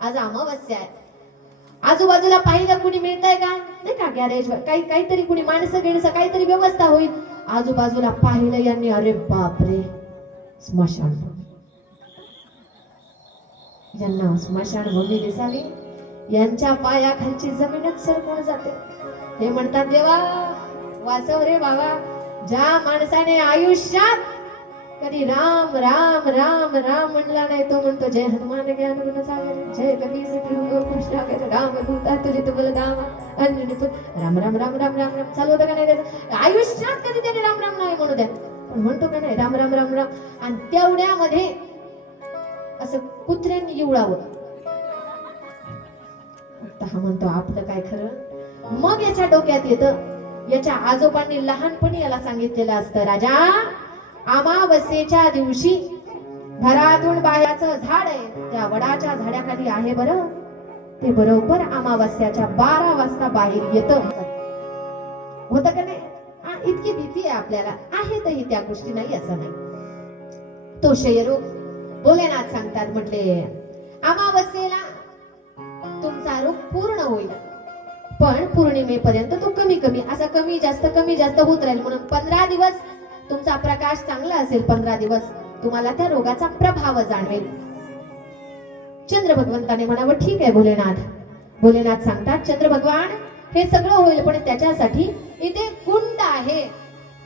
आज अमावस्या आहे. आजूबाजूला पाहिलं कुणी मिळतंय का नाही का, गॅरेज काहीतरी कुणी माणसं गिणसं काहीतरी व्यवस्था होईल. आजूबाजूला पाहिलं यांनी, अरे बापरे स्मशानभूमी. ज्यांना स्मशानभूमी दिसाली यांच्या पायाखालची जमीनच सरकून जाते. हे म्हणतात, देवा वाचव रे बाबा, ज्या माणसाने आयुष्यात कधी राम राम राम राम म्हणला नाही, तो म्हणतो जय हनुमान ज्ञान गुण सागर, जय कबीर सिद्ध कृष्ण कर, राम दूता तुझे तुमल दामा अन्य तू, राम राम राम राम राम राम चालू होतं का नाही त्याचं. आयुष्यात कधी त्याने राम राम नाही म्हणू द्या, पण म्हणतो का नाही राम राम राम राम. आणि तेवढ्यामध्ये असं कुत्र्यांनी इवळावं, हा म्हणतो आपलं काय खरं. मग याच्या डोक्यात येतं, याच्या आजोबांनी लहानपणी याला सांगितलेलं असतं, राजा अमावस्येच्या दिवशी घरातून बाहेरचं झाड आहे, त्या वडाच्या झाडाखाली आहे बरं, ते बरोबर अमावस्याच्या 12 वाजता बाहेर येतं. होतं का नाही. इतकी भीती आहे आपल्याला, आहे तरी त्या गोष्टी नाही असं नाही. तो क्षयरोग भोलेनाथ सांगतात, म्हटले अमावस्येला तुमचा रोग पूर्ण होईल, पण पौर्णिमेपर्यंत तो कमी कमी असा कमी जास्त होत राहील. म्हणून 15 दिवस तुमचा प्रकाश चांगला असेल, 15 दिवस तुम्हाला त्या रोगाचा प्रभाव जाणवेल. चंद्र भगवंताने म्हणावं, ठीक आहे भोलेनाथ. भोलेनाथ सांगतात, चंद्र भगवान हे सगळं होईल, पण त्याच्यासाठी इथे कुंड आहे.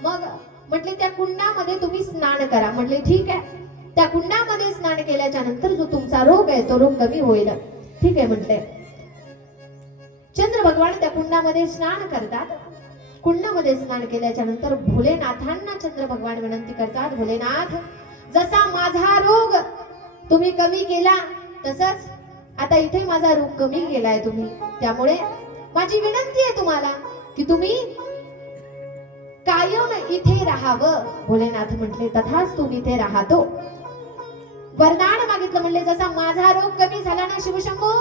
मग म्हटले त्या कुंडामध्ये तुम्ही स्नान करा. म्हटले ठीक आहे, त्या कुंडामध्ये स्नान केल्याच्या नंतर जो तुमचा रोग आहे तो रोग कमी होईल. ठीक आहे म्हटले. चंद्र भगवान त्या कुंडामध्ये स्नान करतात. कुंडामध्ये स्नान केल्याच्या नंतर भोलेनाथांना चंद्र भगवान विनंती करतात, भोलेनाथ जसा माझा रोग तुम्ही कमी केला तसंच आता इथे माझा रोग कमी केलाय तुम्ही, त्यामुळे माझी विनंती आहे तुम्हाला की तुम्ही कायम इथे राहावं. भोलेनाथ म्हटले तथाच तुम्ही इथे राहतो. वरदान मागितलं, म्हणले जसा माझा रोग कमी झाला ना शिवशंभो,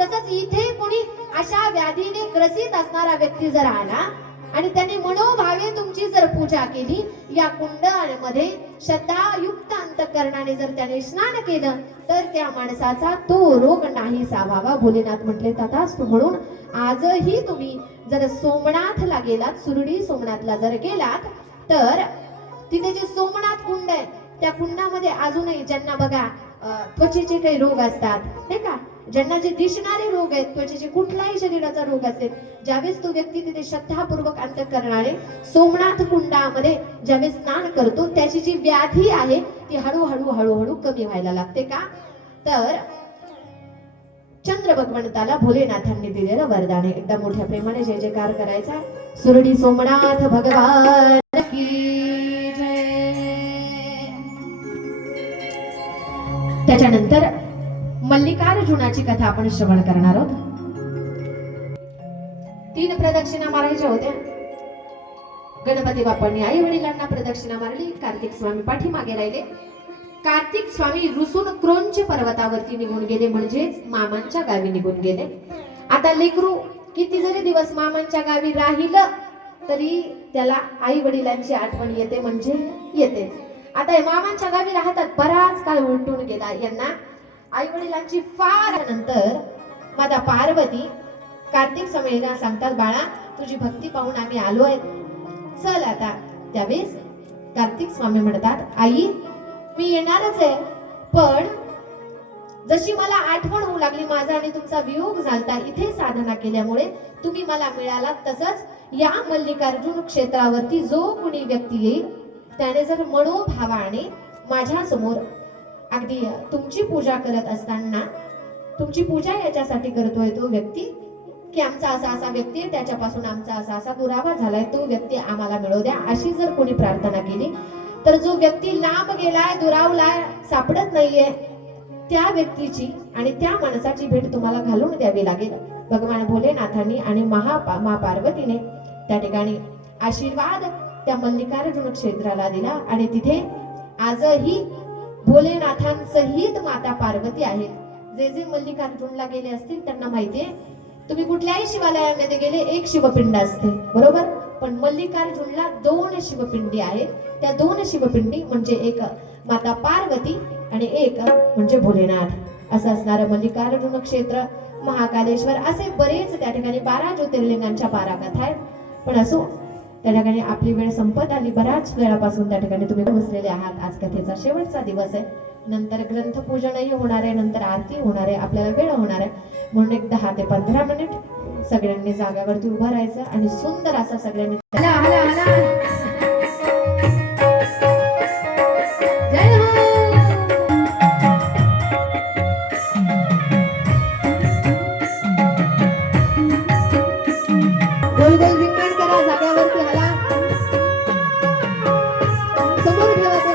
तसंच इथे कोणी अशा व्याधीने ग्रसित असणारा व्यक्ती जर आला आणि त्याने मनोभावे तुमची जर पूजा केली, या कुंडामध्ये श्रद्धायुक्त अंतःकरणाने जर त्याने स्नान केलं तर त्या माणसाचा तो रोग नाहीसा व्हावा. भोलेनाथ म्हटले तथास्तु. म्हणून आजही तुम्ही जर सोमनाथला गेलात, सुरडी सोमनाथला जर गेलात तर तिथे जे सोमनाथ कुंड आहे त्या कुंडामध्ये अजूनही ज्यांना बघा त्वचेचे काही रोग असतात नाही का, ज्यांना जे दिसणारे रोग आहेत, त्वचेचे कुठलाही शरीराचा रोग असेल, ज्यावेळेस तो व्यक्ती तिथे श्रद्धापूर्वक अंतःकरणाने सोमनाथ कुंडामध्ये ज्यावेळेस स्नान करतो, त्याची जी व्याधी आहे ती हळूहळू हळूहळू कमी व्हायला लागते. का तर चंद्र भगवंताला भोलेनाथांनी दिलेलं वरदान आहे. एकदा मोठ्या प्रेमाने जय जयकार करायचा. सुरडी सोमनाथ भगवान की जय. त्याच्यानंतर मल्लिकार्जुनाची कथा आपण श्रवण करणार आहोत. 3 प्रदक्षिणा मारायच्या होत्या. गणपती बाप्पांनी आई वडिलांना प्रदक्षिणा मारली. कार्तिक स्वामी पाठीमागे राहिले. कार्तिक स्वामी रुसून क्रोंच पर्वतावरती निघून गेले, म्हणजेच मामांच्या गावी निघून गेले. आता लेकरू किती जरी दिवस मामांच्या गावी राहिलं तरी त्याला आई वडिलांची आठवण येते, म्हणजे येतेच. आता हे मामांच्या गावी राहतात, बराच काळ उलटून गेला. यांना आई वडिलांची फार नंतर माता पार्वती कार्तिक स्वामींना सांगतात, बाळा तुझी भक्ती पाहून आम्ही आलोय, चल आता. त्यावेळेस कार्तिक स्वामी म्हणतात, आई मी येणारच आहे, पण जशी मला आठवण होऊ लागली माझा आणि तुमचा वियोग झालता, इथे साधना केल्यामुळे तुम्ही मला मिळाला, तसंच या मल्लिकार्जुन क्षेत्रावरती जो कोणी व्यक्ती येईल त्याने जर मनोभावाने माझ्या समोर अगदी तुमची पूजा करत असताना, तुमची पूजा याच्यासाठी करतोय तो व्यक्ती की आमचा असा असा व्यक्ती आहे, त्याच्यापासून आमचा असा असा दुरावा झालाय, तो व्यक्ती आम्हाला मिळवू द्या, अशी जर कोणी प्रार्थना केली तर जो व्यक्ती लांब गेलाय, दुरावलाय, सापडत नाहीये, त्या व्यक्तीची आणि त्या माणसाची भेट तुम्हाला घालून द्यावी लागेल. भगवान भोलेनाथांनी आणि मा पार्वतीने त्या ठिकाणी आशीर्वाद त्या मल्लिकार्जुन क्षेत्राला दिला आणि तिथे आजही भोलेनाथांसहित माता पार्वती आहेत. जे जे मल्लिकार्जुनला गेले असतील त्यांना माहितीये, तुम्ही कुठल्याही शिवालयामध्ये गेले एक शिवपिंड असते, बरोबर, पण मल्लिकार्जुनला 2 शिवपिंडी आहेत. त्या 2 शिवपिंडी म्हणजे एक माता पार्वती आणि एक म्हणजे भोलेनाथ असं असणारं मल्लिकार्जुन क्षेत्र. महाकालेश्वर असे बरेच त्या ठिकाणी 12 ज्योतिर्लिंगांच्या 12 कथा आहेत. पण असो, त्या ठिकाणी आपली वेळ संपत आली. बऱ्याच वेळापासून त्या ठिकाणी तुम्ही बसलेले आहात. आज कथेचा शेवटचा दिवस आहे. नंतर ग्रंथपूजनही होणार आहे, नंतर आरती होणार आहे, आपल्याला वेळ होणार आहे. म्हणून एक 10 ते 15 मिनिट सगळ्यांनी जागावरती उभं राहायचं आणि सुंदर असा सगळ्यांनी हला हला हला जय हो. गोल गोल रिंगण करा, जाग्यावरती हला, समोर ठेवा ते.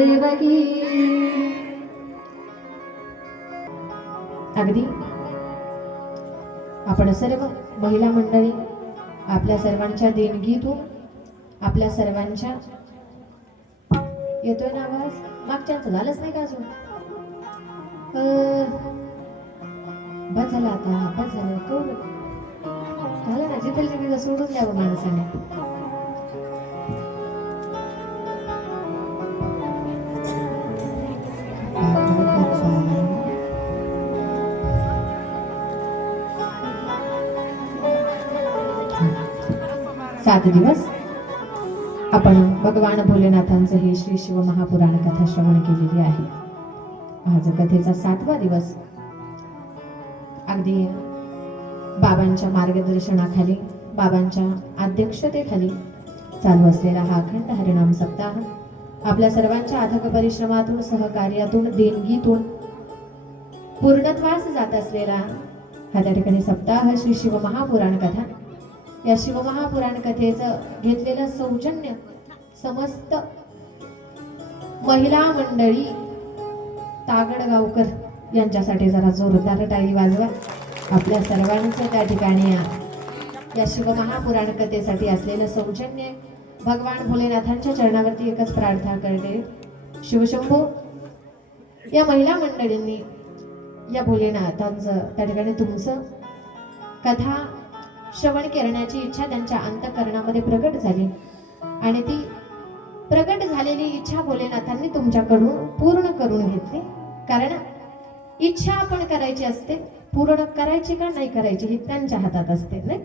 महादेव की. अगदी आपण सर्व महिला मंडळी आपल्या सर्वांच्या देणगीतून आपल्या सर्वांच्या येतोय ना आवाज. मागच्याच झालंच नाही का अजून. बस झालं आता, बस झालं. झालं ना, जिथे तिथे सोडून द्यावं माणसाने. सात दिवस आपण भगवान भोलेनाथांचं हे श्री शिव महापुराण कथा श्रवण केलेली आहे. आज कथेचा 7वा दिवस. अगदी बाबांच्या मार्गदर्शनाखाली, बाबांच्या अध्यक्षतेखाली चालू असलेला हा अखंड हरिनाम सप्ताह आपल्या सर्वांच्या अथक परिश्रमातून, सहकार्यातून, देणगीतून पूर्णत्वास जात असलेला हा त्या ठिकाणी सप्ताह श्री शिव महापुराण कथा. या शिवमहापुराण कथेचं घेतलेलं सौजन्य समस्त महिला मंडळी तागडगावकर यांच्यासाठी जरा जोरदार टाळी वाजवा. आपल्या सर्वांचं त्या ठिकाणी या शिवमहापुराण कथेसाठी असलेलं सौजन्य भगवान भोलेनाथांच्या चरणावरती एकच प्रार्थना करते. शिवशंभो, या महिला मंडळींनी या भोलेनाथांचं त्या ठिकाणी तुमचं कथा श्रवण करण्याची इच्छा त्यांच्या अंतःकरणामध्ये प्रगट झाली आणि ती प्रगट झालेली इच्छा भोलेनाथांनी तुमच्याकडून पूर्ण करून घेतली. कारण इच्छा आपण करायची असते, पूर्ण करायची का नाही करायची ही त्यांच्या हातात असते, नाही.